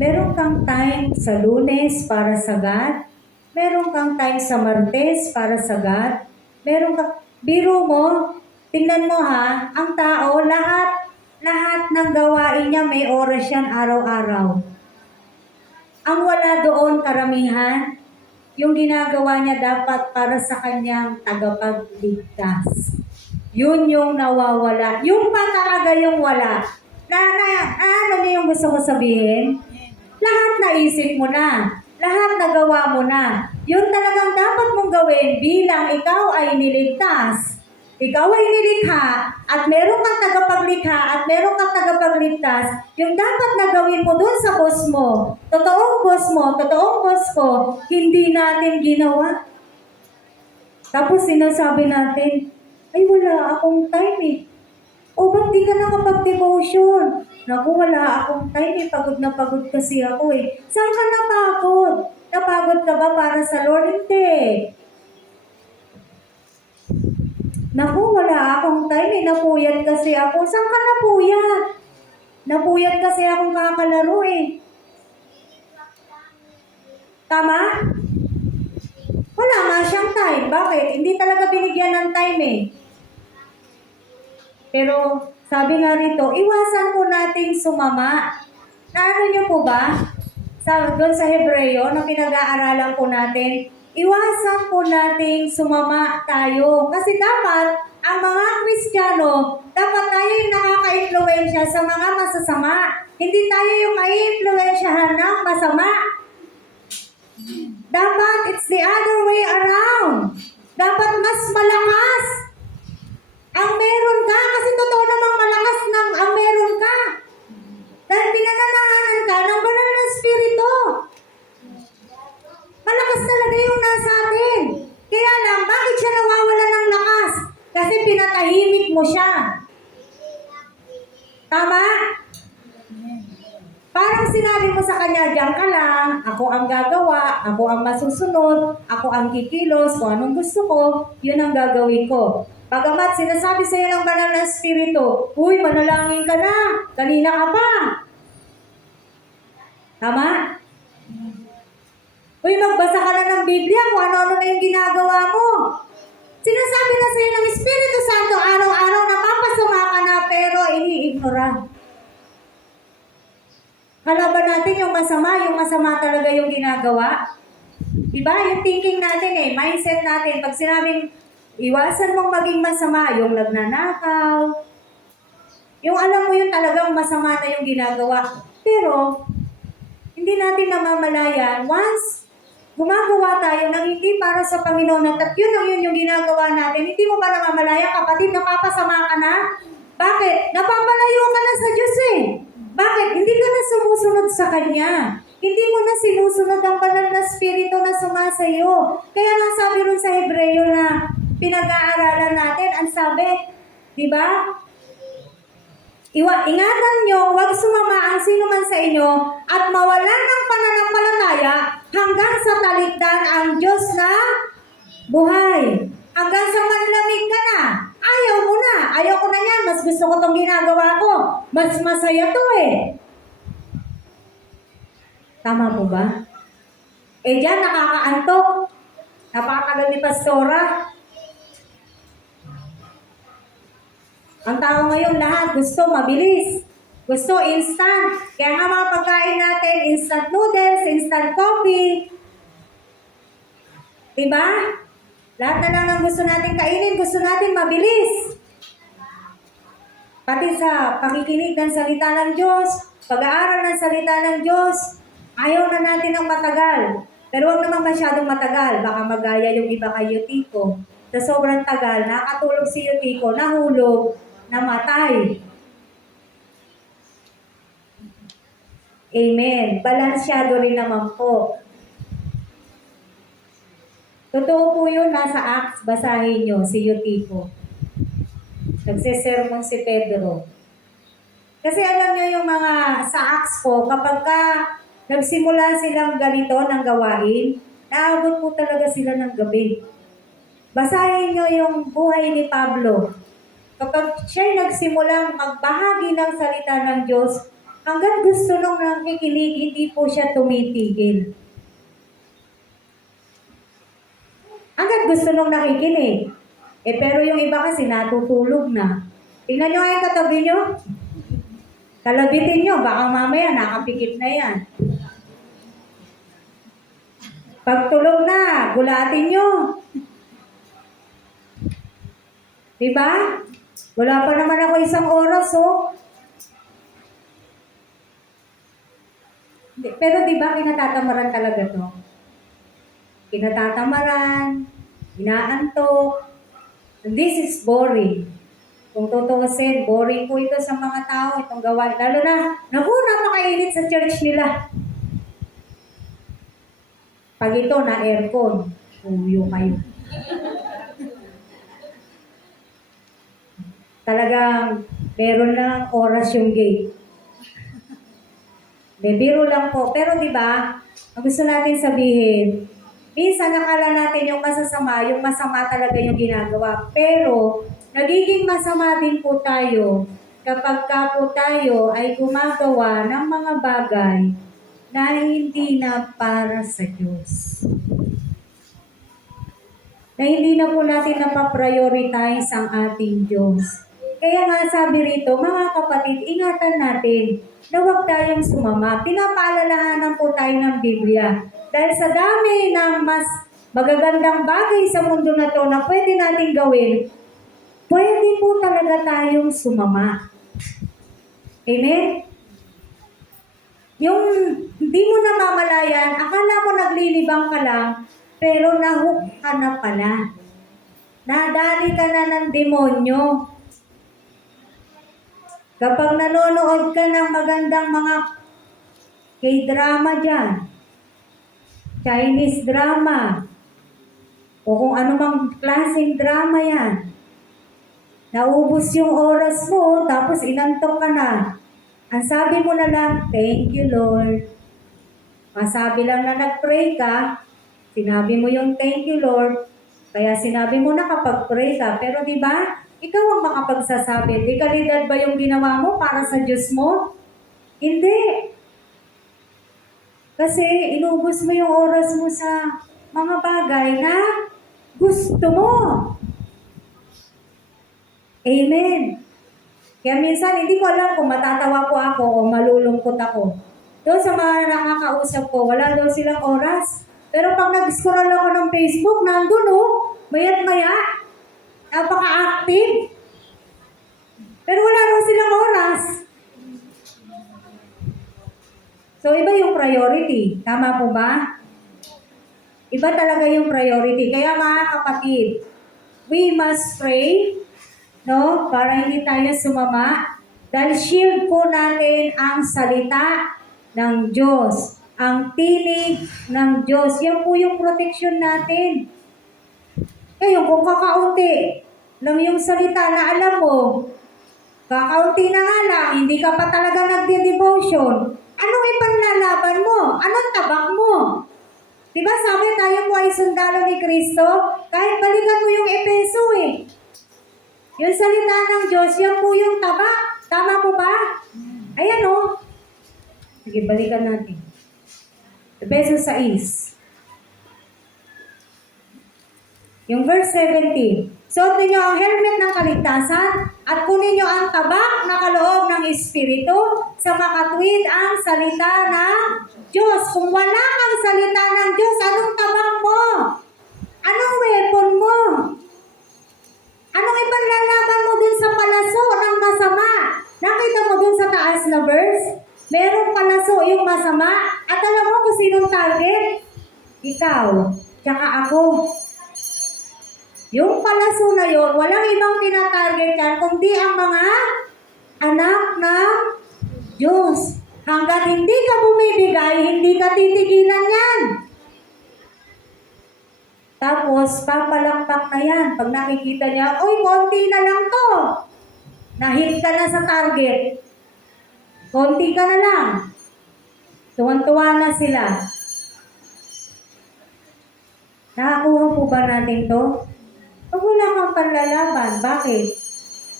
Meron kang time sa Lunes para sa God. Meron kang time sa Martes para sa God. Meron kang, biro mo, tingnan mo ha, ang tao, lahat ng gawain niya may oras yan araw-araw. Ang wala doon karamihan, yung ginagawa niya dapat para sa kanyang tagapagligtas. Yun yung nawawala. Yung pa talaga yung wala. Ano niyo yung gusto ko sabihin? Lahat naisip mo na. Lahat nagawa mo na. Yun talagang dapat mong gawin bilang ikaw ay niligtas. Ikaw ay nilikha at meron kang tagapaglikha at meron kang tagapagligtas, yung dapat na gawin mo dun sa boss mo, totoong boss ko, hindi natin ginawa. Tapos sinasabi natin, ay wala akong time eh. O ba't di ka nakapag-devotion? Naku, wala akong time eh. Pagod na pagod kasi ako eh. Saan ka napagod? Napagod ka ba para sa Lord? Hindi. Naku, wala akong time eh. Napuyat kasi ako. Saan ka napuyat? Napuyat kasi akong kakalaro eh. Tama? Wala nga siyang time. Bakit? Hindi talaga binigyan ng time eh. Pero sabi nga rito, iwasan po nating sumama. Naano nyo po ba? Doon sa Hebreo, na pinag-aaralan po natin, iwasan po nating sumama tayo. Kasi dapat, ang mga Kristiyano, dapat tayo yung nakaka-influensya sa mga masasama. Hindi tayo yung mai-influensyahan ng masama. Dapat, it's the other way around. Dapat mas malakas ang meron ka. Kasi totoo namang malakas ng ang meron ka. Dahil pinananahanan ka ng banal na Espiritu. Malakas talaga yung nasa atin. Kaya lang, bakit siya nawawala ng lakas? Kasi pinatahimik mo siya. Tama? Parang sinabi mo sa kanya, diyan ka lang, ako ang gagawa, ako ang masusunod, ako ang kikilos, kung anong gusto ko, yun ang gagawin ko. Bagamat sinasabi sa iyo ng banal na Espiritu, uy, manalangin ka na, kanina ka pa. Tama? Uy, magbasa ka na ng Biblia kung ano-ano na yung ginagawa mo. Sinasabi na sa iyo ng Espiritu Santo, araw-araw napapasama ka na, pero ini-ignora. Kalaban natin yung masama talaga yung ginagawa. Diba? Yung thinking natin mindset natin, pag sinabing, iwasan mong maging masama, yung nagnanakaw, yung alam mo yung talagang masama na yung ginagawa. Pero, hindi natin namamalayan, once gumagawa tayo ng hindi para sa Panginoon at yun yung ginagawa natin, hindi mo ba namamalayan, kapatid, napapasama ka na? Bakit? Napapalayo ka na sa Diyos eh. Bakit? Hindi ka na sumusunod sa Kanya. Hindi mo na sinusunod ang banal na Espiritu na sumasayo. Kaya nga sabi rin sa Hebreo na pinag-aaralan natin, ang sabi, di ba? Ingatan nyo, huwag sumama ang sino man sa inyo at mawalan ng pananampalataya hanggang sa talikdan ang Diyos na buhay. Hanggang sa manlamig ka na. Ayaw mo na. Ayaw ko na yan. Mas gusto ko itong ginagawa ko. Mas masaya to eh. Tama po ba? Eh dyan, nakakaantok. Napakatagal ni Pastora. Ang tao ngayon lahat gusto mabilis. Gusto instant. Kaya nga mga pagkain natin, instant noodles, instant coffee. Diba? Lahat na lang ang gusto natin kainin, gusto natin mabilis. pati sa pakikinig ng salita ng Diyos, pag-aaral ng salita ng Diyos, ayaw na natin ng matagal. Pero huwag naman masyadong matagal. Baka magaya yung iba kay Eutico. Sa sobrang tagal, nakatulog si Eutico, nahulog, namatay. Amen. Balansyado rin naman po. Totoo po yun, nasa Acts, basahin nyo, si Eutico. Nagsesermon si Pedro. Kasi alam nyo yung mga sa Acts po, kapag ka nagsimula silang ganito ng gawain, naabot po talaga sila ng gabi. Basahin nyo yung buhay ni Pablo. Kapag siya'y nagsimulang magbahagi ng salita ng Diyos, hanggang gusto nung nakikinig, hindi po siya tumitigil. Hanggang gusto nung nakikinig. Pero yung iba kasi natutulog na. Tingnan nyo nga yung katabi nyo. Kalabitin nyo, baka mamaya nakapikit na yan. Pag tulog na, gulatin nyo. Diba? Wala pa naman ako isang oras, oh. Pero diba, kinatatamaran talaga to? Kinatatamaran, inaantok. This is boring. Kung tutuusin, boring po ito sa mga tao, itong gawain. Lalo na, napakainit sa church nila. Pag ito na aircon, uyo kayo. Talagang meron lang oras yung gate. Biro lang po. Pero di ba, ang gusto natin sabihin, minsan nakala natin yung masama talaga yung ginagawa. Pero, nagiging masama din po tayo kapag ka po tayo ay gumagawa ng mga bagay na hindi na para sa Diyos. Na hindi na po natin napaprioritize ang ating Diyos. Kaya nga sabi rito, mga kapatid, ingatan natin na huwag tayong sumama. Pinapaalalahanan po tayo ng Biblia. Dahil sa dami ng mas magagandang bagay sa mundo na to na pwede nating gawin, pwede po talaga tayong sumama. Amen? Yung hindi mo namamalayan, akala mo naglilibang ka lang, pero nahook ka na pala. Nadali ka na ng demonyo. Kapag nanonood ka ng magandang mga K-drama dyan, Chinese drama, o kung anumang klaseng drama yan, naubos yung oras mo, tapos inantok ka na. Ang sabi mo na lang, thank you Lord. Masabi lang na nag-pray ka, sinabi mo yung thank you Lord, kaya sinabi mo na kapag pray ka, pero di ba, ikaw ang makapagsasabi, di kalidad ba yung ginawa mo para sa Diyos mo? Hindi. Kasi inubos mo yung oras mo sa mga bagay na gusto mo. Amen. Kaya minsan, hindi ko alam kung matatawa po ako o malulungkot ako. Doon sa mga nakakausap ko, wala daw silang oras. Pero pag nag-scroll ako ng Facebook, nandun maya't maya, napaka-active. Pero wala daw silang oras. So, iba yung priority. Tama po ba? Iba talaga yung priority. Kaya mga kapatid, we must pray, no? Para hindi tayo sumama. Dahil shield po natin ang salita ng Diyos. Ang tinig ng Diyos. Yan po yung protection natin. Ngayon, kung kakaunti lang yung salita na alam mo, kakaunti na nga lang, hindi ka pa talaga nagde-devotion, anong ipanlalaban mo? Anong tabak mo? Diba sabi tayo po ay sundalo ni Kristo? Kahit balikan mo yung Epeso Yung salita ng Diyos, yan po yung tabak. Tama po ba? Ayan Sige, balikan natin. Epeso 6. Yung verse 17. Suot ninyo ang helmet ng kaligtasan at kunin nyo ang tabak na kaloob ng Espiritu sa makatwid ang salita ng Diyos. Kung wala kang salita ng Diyos, anong tabak mo? Anong weapon mo? Anong ipanlalaban mo dun sa palaso ng masama? Nakita mo dun sa taas na verse? Merong palaso yung masama. At alam mo kung sinong target? Ikaw, tsaka ako. Yung palaso na yon, walang ibang tinatarget yan, kundi ang mga anak ng Diyos. Hanggat hindi ka bumibigay, hindi ka titigilan yan. Tapos, papalakpak na yan. Pag nakikita niya, uy, konti na lang to. Nahit ka na sa target. Konti ka na lang. Tuwan-tuwa na sila. Nakakuha po ba natin to? Pag wala kang panlalaban, bakit?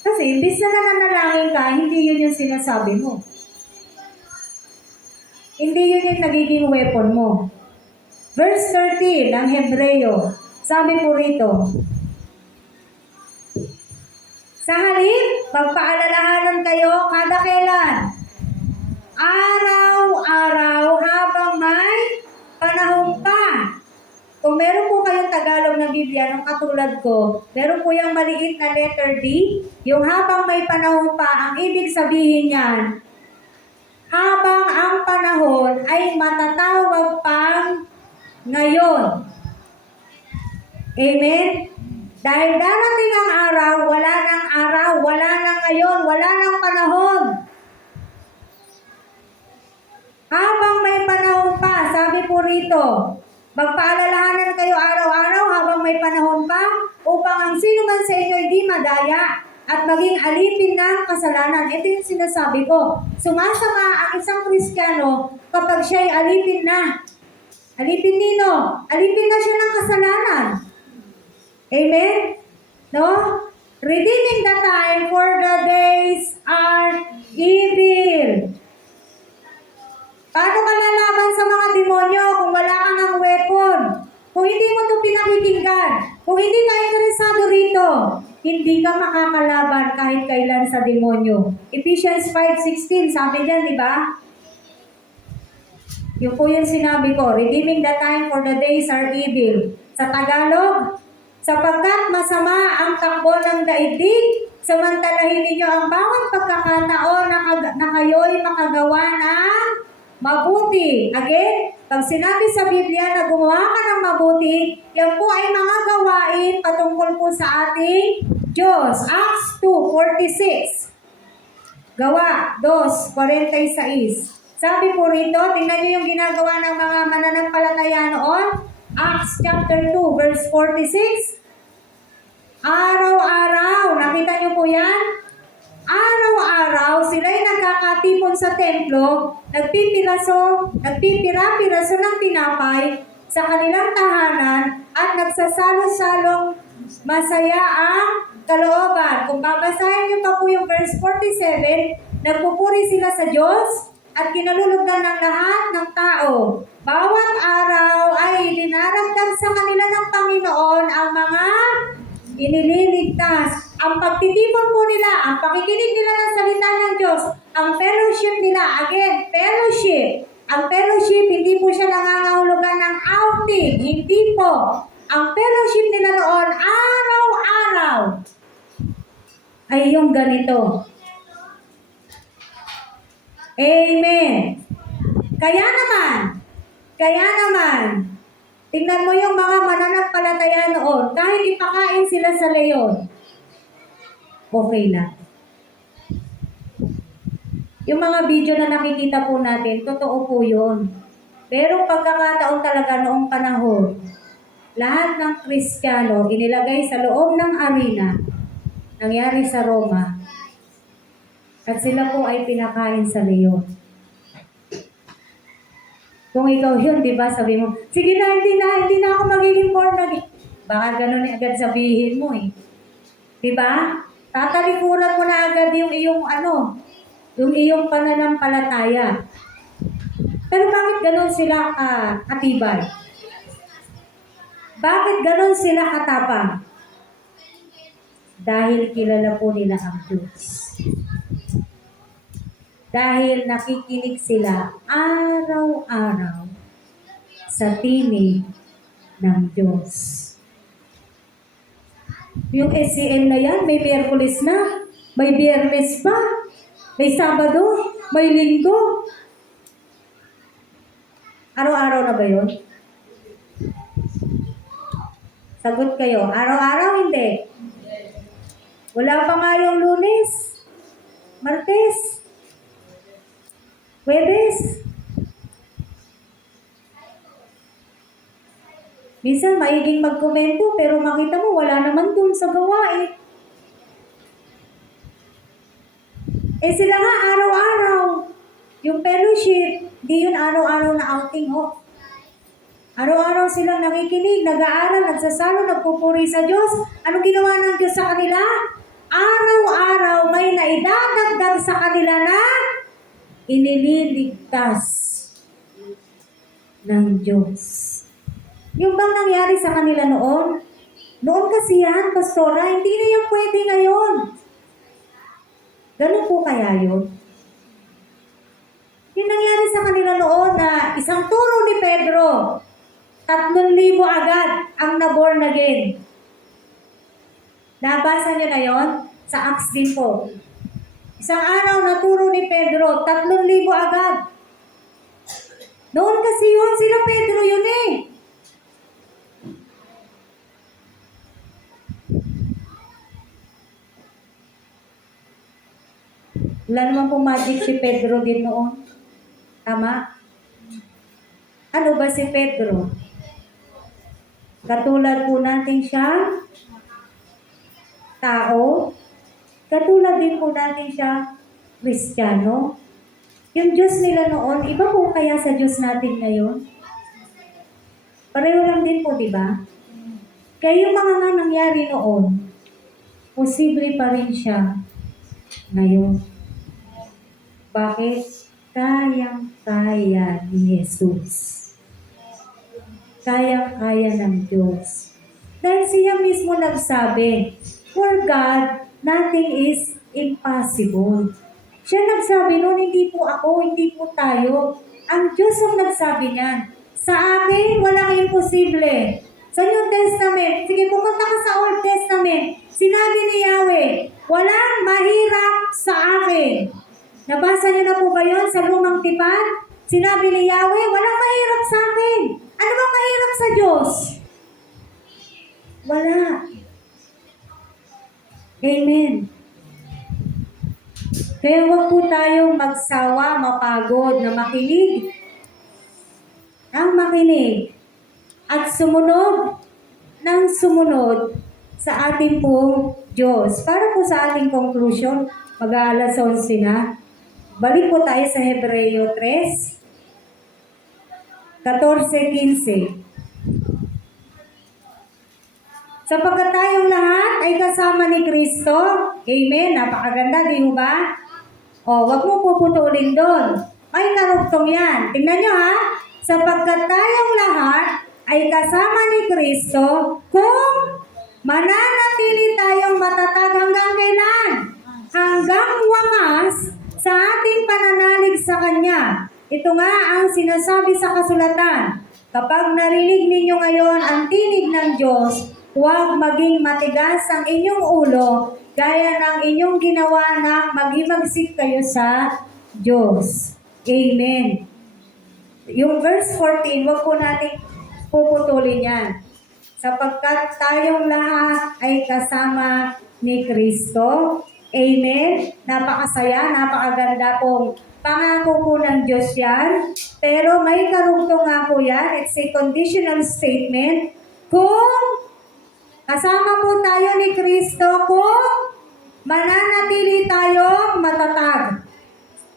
Kasi, imbis na nananalangin ka, hindi yun yung sinasabi mo. Hindi yun yung nagiging weapon mo. Verse 13 ng Hebreo, sabi po rito, sa halip, pagpaalalahanan kayo kada kailan, araw-araw habang may panahon pa. Kung meron po kayong Tagalog na Biblia, nung katulad ko, meron po yung maliit na letter D, yung habang may panahon pa, ang ibig sabihin niyan, habang ang panahon ay matatawag pang ngayon. Amen? Dahil darating ang araw, wala nang ngayon, wala nang panahon. Habang may panahon pa, sabi po rito, magpaalalahanan kayo araw-araw habang may panahon pa, upang ang sino man sa inyo hindi madaya at maging alipin ng kasalanan. Ito yung sinasabi ko. Sumasama ang isang Kristiyano kapag siya'y alipin na. Alipin nino? Alipin na siya ng kasalanan. Amen? No? Redeeming the time, for the days are evil. Paano ka lalaban sa mga demonyo kung wala ka ng weapon? Kung hindi mo ito pinakikinggan, kung hindi ka interesado rito, hindi ka makakalaban kahit kailan sa demonyo. Ephesians 5:16, sabi dyan, di ba? Yun po yung sinabi ko, redeeming the time, for the days are evil. Sa Tagalog, sapagkat masama ang takbo ng daigdig, samantalahin ninyo ang bawat pagkakataon na kayo'y makagawa ng mabuti. Again, pag sinabi sa Biblia na gumawa ka ng mabuti, yan po ay mga gawain patungkol po sa ating Diyos. Acts 2:46. Gawa 2:46. Sabi po rito, tingnan nyo yung ginagawa ng mga mananampalataya noon. Acts chapter 2, verse 46. Araw-araw, nakita nyo po yan? Araw-araw, sila'y nagkakatipon sa templo, nagpipira-piraso ng tinapay sa kanilang tahanan at nagsasalo-salong masaya ang kalooban. Kung babasahin nyo pa po yung verse 47, nagpupuri sila sa Diyos at kinalulugdan ng lahat ng tao. Bawat araw ay dinaragdag sa kanila ng Panginoon ang mga inililigtas. Ang pagtitipon po nila, ang pakikinig nila ng salita ng Diyos, ang fellowship nila, again, fellowship. Ang fellowship, hindi po siya nangangahulugan ng outing, hindi po. Ang fellowship nila noon, araw-araw, ay yung ganito. Amen. Kaya naman, tingnan mo yung mga mananampalataya noon, kahit ipakain sila sa leyon, okay na. Yung mga video na nakikita po natin, totoo po yun. Pero pagkakataon talaga noong panahon, lahat ng Kristiyano inilagay sa loob ng arena, nangyari sa Roma, at sila po ay pinakain sa leyon. Kung ikaw yun, di ba, sabi mo, sige na, hindi na ako magiging born again. Baka ganun agad sabihin mo eh. Di ba? Tatalikuran mo na agad yung iyong pananampalataya. Pero bakit ganun sila katibay? Bakit ganun sila katapang? Dahil kilala po nila ang Diyos. Dahil nakikinig sila araw-araw sa tinig ng Diyos. Yung SCN na yan, may Miyerkules na, may Biyernes pa, may Sabado, may Linggo. Araw-araw na ba yun? Sagot kayo, araw-araw hindi. Wala pa nga yung Lunes, Martes, Huwebes. Minsan, maiging magkomento, pero makita mo, wala naman dun sa gawain. Sila nga araw-araw. Yung fellowship, di yun araw-araw na outing, oh. Araw-araw silang nakikinig, nag-aaral, nagsasalo, nagpupuri sa Diyos. Anong ginawa ng Diyos sa kanila? Araw-araw may naidadagdag sa kanila na inililigtas ng Diyos. Yung bang nangyari sa kanila noon? Noon kasi yan, pastora, hindi na yung pwede ngayon. Ganun po kaya yun? Yung nangyari sa kanila noon na isang turo ni Pedro, 3,000 agad ang na-born again. Nabasa niyo na yon? Sa Acts din po. Isang araw na turo ni Pedro, 3,000 agad. Noon kasi yun, sila Pedro yun eh. Wala naman po magic si Pedro din noon. Tama? Ano ba si Pedro? Katulad po natin siya, tao. Katulad din po natin siya, Kristiyano. Yung Diyos nila noon, iba po kaya sa Diyos natin ngayon? Pareho lang din po, di ba? Kaya yung mga nga nangyari noon, posible pa rin siya ngayon. Bakit? Kayang-kaya ni Jesus. Kayang-kaya ng Diyos. Dahil siya mismo nagsabi, for God, nothing is impossible. Siya nagsabi noon, hindi po ako, hindi po tayo. Ang Diyos ang nagsabi niyan. Sa akin, walang imposible. Sa New Testament, sige pumunta ka sa Old Testament, sinabi ni Yahweh, walang mahirap sa akin. Nabasa niyo na po ba yun sa Lumang Tipan? Sinabi ni Yahweh, walang mahirap sa akin. Ano bang mahirap sa Diyos? Wala. Amen. Kaya huwag po tayong magsawa, mapagod na makinig. Ang makinig at sumunod ng sumunod sa ating po Diyos. Para po sa ating conclusion, mag-aalas 11 na. Balik po tayo sa Hebreo 3, 14-15. Sapagkat tayong lahat ay kasama ni Kristo. Amen. Napakaganda, di ba? O, wag mo puputulin doon. May karugtong yan. Tingnan nyo ha. Sapagkat tayong lahat ay kasama ni Kristo kung mananatili tayong matatag hanggang kailan? Hanggang wakas sa ating pananalig sa Kanya. Ito nga ang sinasabi sa kasulatan. Kapag narinig ninyo ngayon ang tinig ng Diyos, huwag maging matigas ang inyong ulo, gaya ng inyong ginawa na maghimagsik kayo sa Diyos. Amen. Yung verse 14, huwag po natin puputulin yan. Sapagkat tayong lahat ay kasama ni Kristo. Amen. Napakasaya, napakaganda pong pangako po ng Diyos yan. Pero may karugtong nga po yan. It's a conditional statement. Kung kasama po tayo ni Kristo, kung mananatili tayong matatag.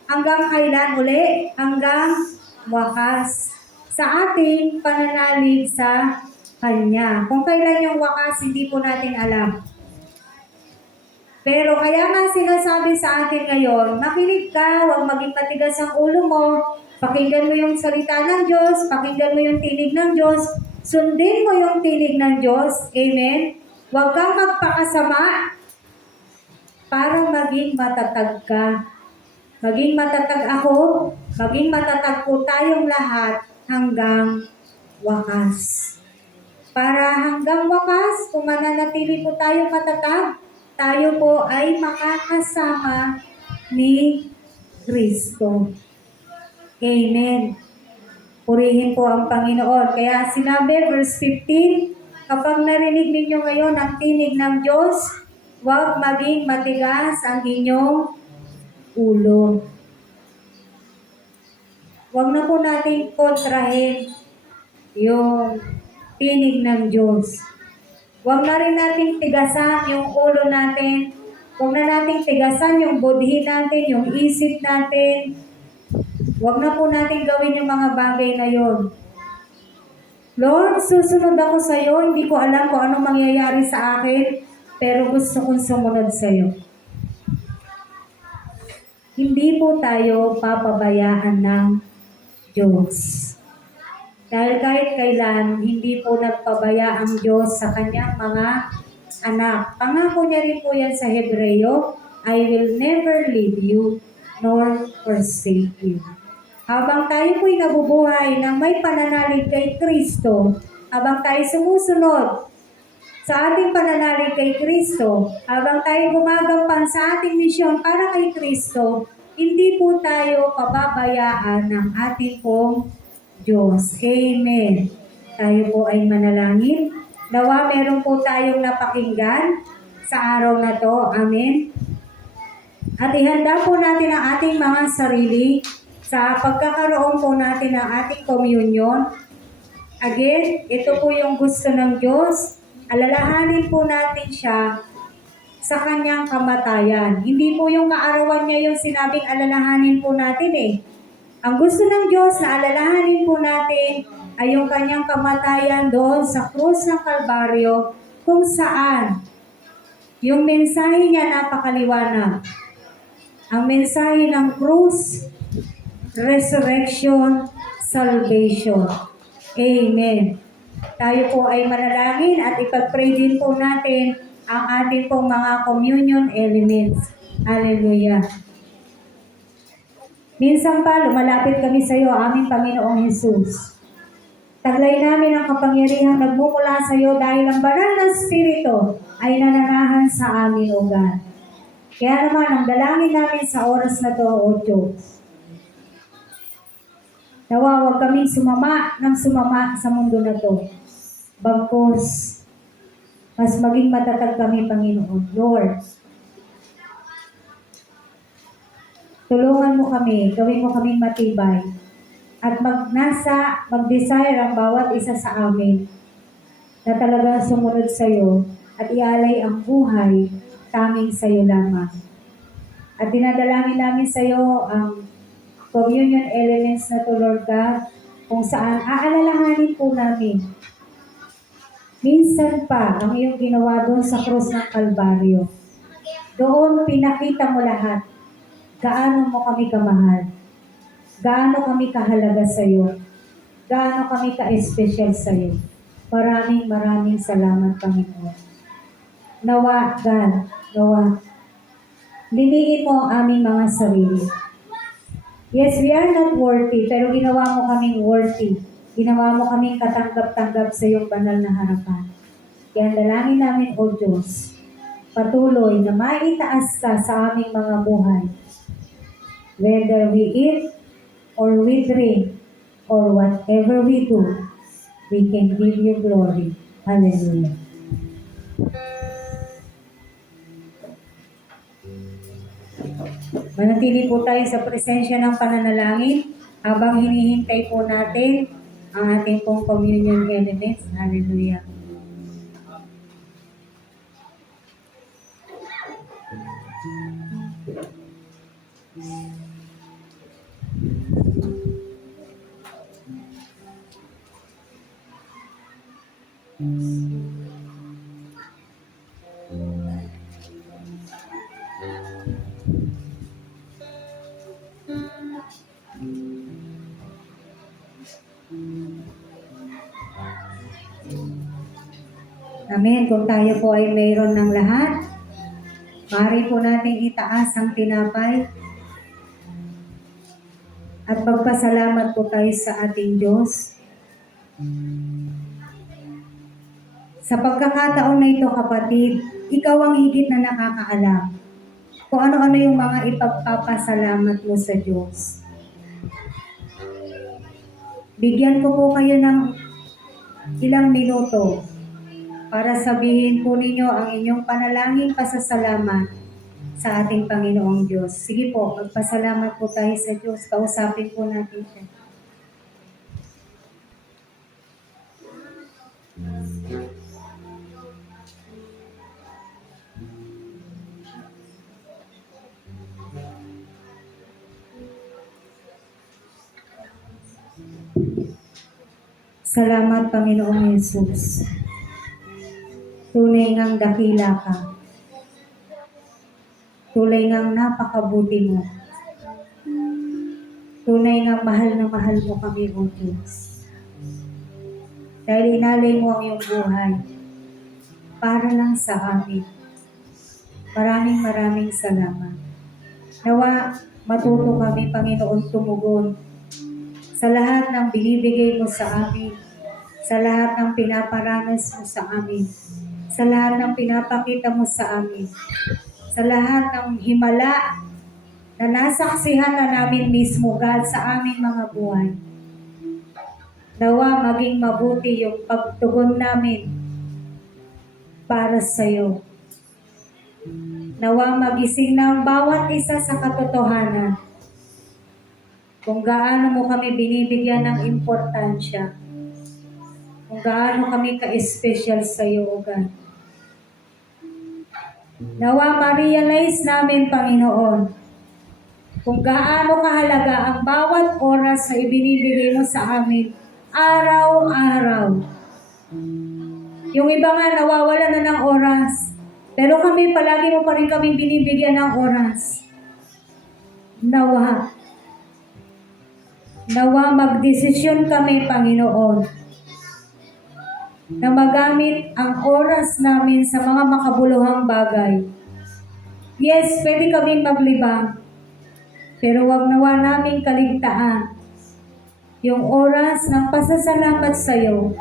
Hanggang kailan uli? Hanggang wakas. Sa ating pananalig sa Kanya. Kung kailan yung wakas, hindi po natin alam. Pero kaya nga sinasabi sa atin ngayon, makinig ka, huwag maging matigas ang ulo mo, pakinggan mo yung salita ng Diyos, pakinggan mo yung tinig ng Diyos, sundin mo yung tinig ng Diyos, amen? Huwag kang magpakasama para maging matatag ka. Maging matatag ako, maging matatag po tayong lahat hanggang wakas. para hanggang wakas, kung mananatili po tayo matatag, tayo po ay makakasama ni Kristo. Amen. Purihin po ang Panginoon. Kaya sinabi, verse 15, kapag narinig ninyo ngayon ang tinig ng Diyos, huwag maging matigas ang inyong ulo. Huwag na po natin kontrahin yung tinig ng Diyos. Huwag na rin natin tigasan yung ulo natin. Huwag na natin tigasan yung budhi natin, yung isip natin. Huwag na po natin gawin yung mga bagay na yon. Lord, susunod ako sa iyo. Hindi ko alam kung anong mangyayari sa akin, pero gusto kong sumunod sa iyo. Hindi po tayo papabayaan ng Diyos. Dahil kahit kailan, hindi po nagpabaya ang Diyos sa kanyang mga anak. Pangako niya rin po yan sa Hebreo, I will never leave you nor forsake you. Habang tayo po'y nabubuhay ng may pananalig kay Kristo, habang tayo sumusunod sa ating pananalig kay Kristo, habang tayo gumagampang sa ating misyon para kay Kristo, hindi po tayo pababayaan ng ating pong Diyos. Amen. Tayo po ay manalangin. Nawa meron po tayong napakinggan sa araw na to. Amen. At ihanda po natin ang ating mga sarili sa pagkakaroon po natin ng ating communion. Again, ito po yung gusto ng Diyos. Alalahanin po natin siya sa kanyang kamatayan. Hindi po yung kaarawan niya yung sinabing alalahanin po natin eh. Ang gusto ng Diyos na alalahanin po natin ay yung kanyang kamatayan doon sa krus ng Kalbaryo, kung saan yung mensahe niya napakaliwanag. Ang mensahe ng krus, resurrection, salvation. Amen. Tayo po ay manalangin at ipag-pray din po natin ang ating pong mga communion elements. Hallelujah. Minsan pa, lumalapit kami sa iyo, aming Panginoong Jesus. Taglay namin ang kapangyarihang nagmumula sa iyo dahil ang banal na Espiritu ay nananahan sa amin, O God. Kaya naman, ang dalangin namin sa oras na to, O Diyos, nawa huwag kaming sumama sa mundo na to. Bagkus, mas maging matatag kami, Panginoon. Lord, tulungan mo kami, gawin mo kaming matibay, at mag-desire ang bawat isa sa amin na talagang sumunod sa iyo at ialay ang buhay taming sa iyo lamang. At dinadalangin namin sa iyo ang communion elements na to, Lord God, kung saan aalalahanin po namin minsan pa ang iyong ginawa doon sa krus ng Kalbaryo. Doon pinakita mo lahat. Gaano mo kami kamahal. Gaano kami kahalaga sa iyo. Gaano kami ka-espesyal sa iyo. Maraming salamat, Panginoon. Nawa, God, nawa, liniin mo ang aming mga sarili. Yes, we are not worthy, pero ginawa mo kaming worthy. Ginawa mo kaming katanggap-tanggap sa iyong banal na harapan. Kaya dalangin namin, O Diyos, patuloy na maitaas ka sa aming mga buhay. Whether we eat or we drink or whatever we do, we can give you glory. Hallelujah. Manatili po tayo sa presensya ng pananalangin habang hinihintay po natin ang ating pong communion elements. Hallelujah. Amen. Kung tayo po ay mayroon ng lahat, maaari po natin itaas ang tinapay at pagpasalamat po tayo sa ating Diyos. Sa pagkakataon na ito, kapatid, ikaw ang higit na nakakaalam kung ano-ano yung mga ipagpapasalamat mo sa Diyos. Bigyan ko po kayo ng ilang minuto para sabihin po ninyo ang inyong panalangin pasasalamat sa ating Panginoong Diyos. Sige po, magpasalamat po tayo sa Diyos. Kausapin po natin siya. Salamat, Panginoong Yesus. Tunay ngang dakila ka. Tunay ngang napakabuti mo. Tunay ngang mahal na mahal mo kami, O Diyos. Dahil inalay mo ang iyong buhay para lang sa amin. Maraming salamat. Nawa matuto kami, Panginoon, tumugon sa lahat ng binibigay mo sa amin, sa lahat ng pinaparanas mo sa amin, sa lahat ng pinapakita mo sa amin, sa lahat ng himala na nasaksihan na namin mismo, God, sa aming mga buhay. Nawa maging mabuti yung pagtugon namin para sa iyo. Nawa magising na ang bawat isa sa katotohanan kung gaano mo kami binibigyan ng importansya, kung gaano kami ka-special sa iyo, O God. Nawa ma-realize namin, Panginoon, kung gaano kahalaga ang bawat oras na ibinibigay mo sa amin, araw-araw. Yung iba nga nawawala na ng oras, pero kami palagi mo pa rin kami binibigyan ng oras. Nawa magdesisyon kami, Panginoon, na magamit ang oras namin sa mga makabuluhang bagay. Yes, pwede kami maglibang, pero wag nawa namin kaligtaan yung oras ng pasasalamat sa iyo,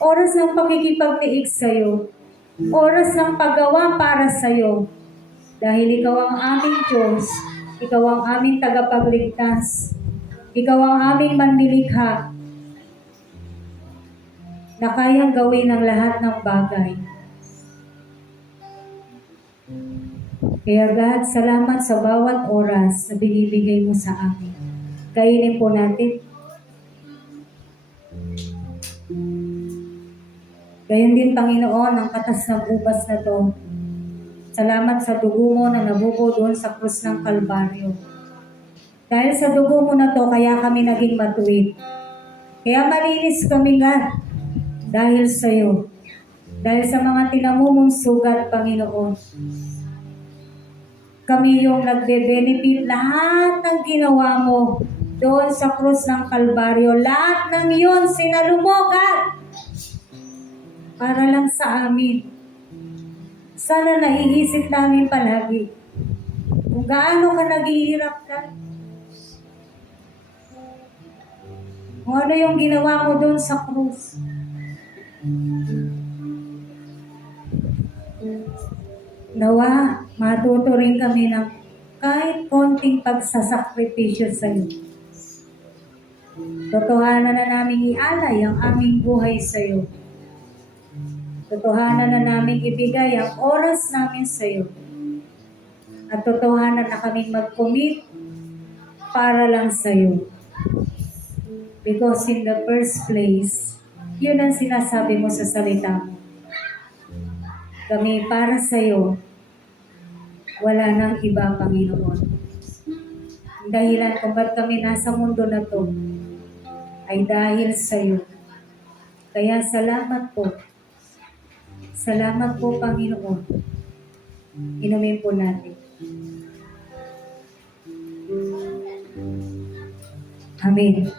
oras ng pakikipagtiig sa iyo, oras ng paggawa para sa iyo. Dahil ikaw ang aming Diyos, ikaw ang aming tagapagligtas, ikaw ang aming manlilikha na kayang gawin ang lahat ng bagay. Kaya God, salamat sa bawat oras na binibigay mo sa amin. Kainin po natin. Gayon din, Panginoon, ang katas ng ubas na to. Salamat sa dugo mo na nabubo doon sa krus ng Kalbaryo. Dahil sa dugo mo na to, kaya kami naging matuwid. Kaya malinis kami, God, dahil sa iyo. Dahil sa mga tinamumong sugat, Panginoon. Kami yung nagbe-benefit lahat ng ginawa mo doon sa krus ng Kalbaryo. Lahat ng yun, sinalumugan para lang sa amin. Sana naiisip namin palagi kung gaano ka naghihirap ka. Kung ano yung ginawa mo doon sa krus. Nawa, matuto rin kami ng kahit konting pagsasakripisyo sa iyo. Totohanan na namin ialay ang aming buhay sa iyo. Totohanan na namin ibigay ang oras namin sa iyo. At totohanan na kaming mag-commit para lang sa iyo. Because in the first place, yun ang sinasabi mo sa salita mo. Kami para sa iyo, wala nang iba, Panginoon. Ang dahilan kung ba't kami nasa mundo na to ay dahil sa iyo. Kaya salamat po. Salamat po, Panginoon. Inumin po natin. Amen.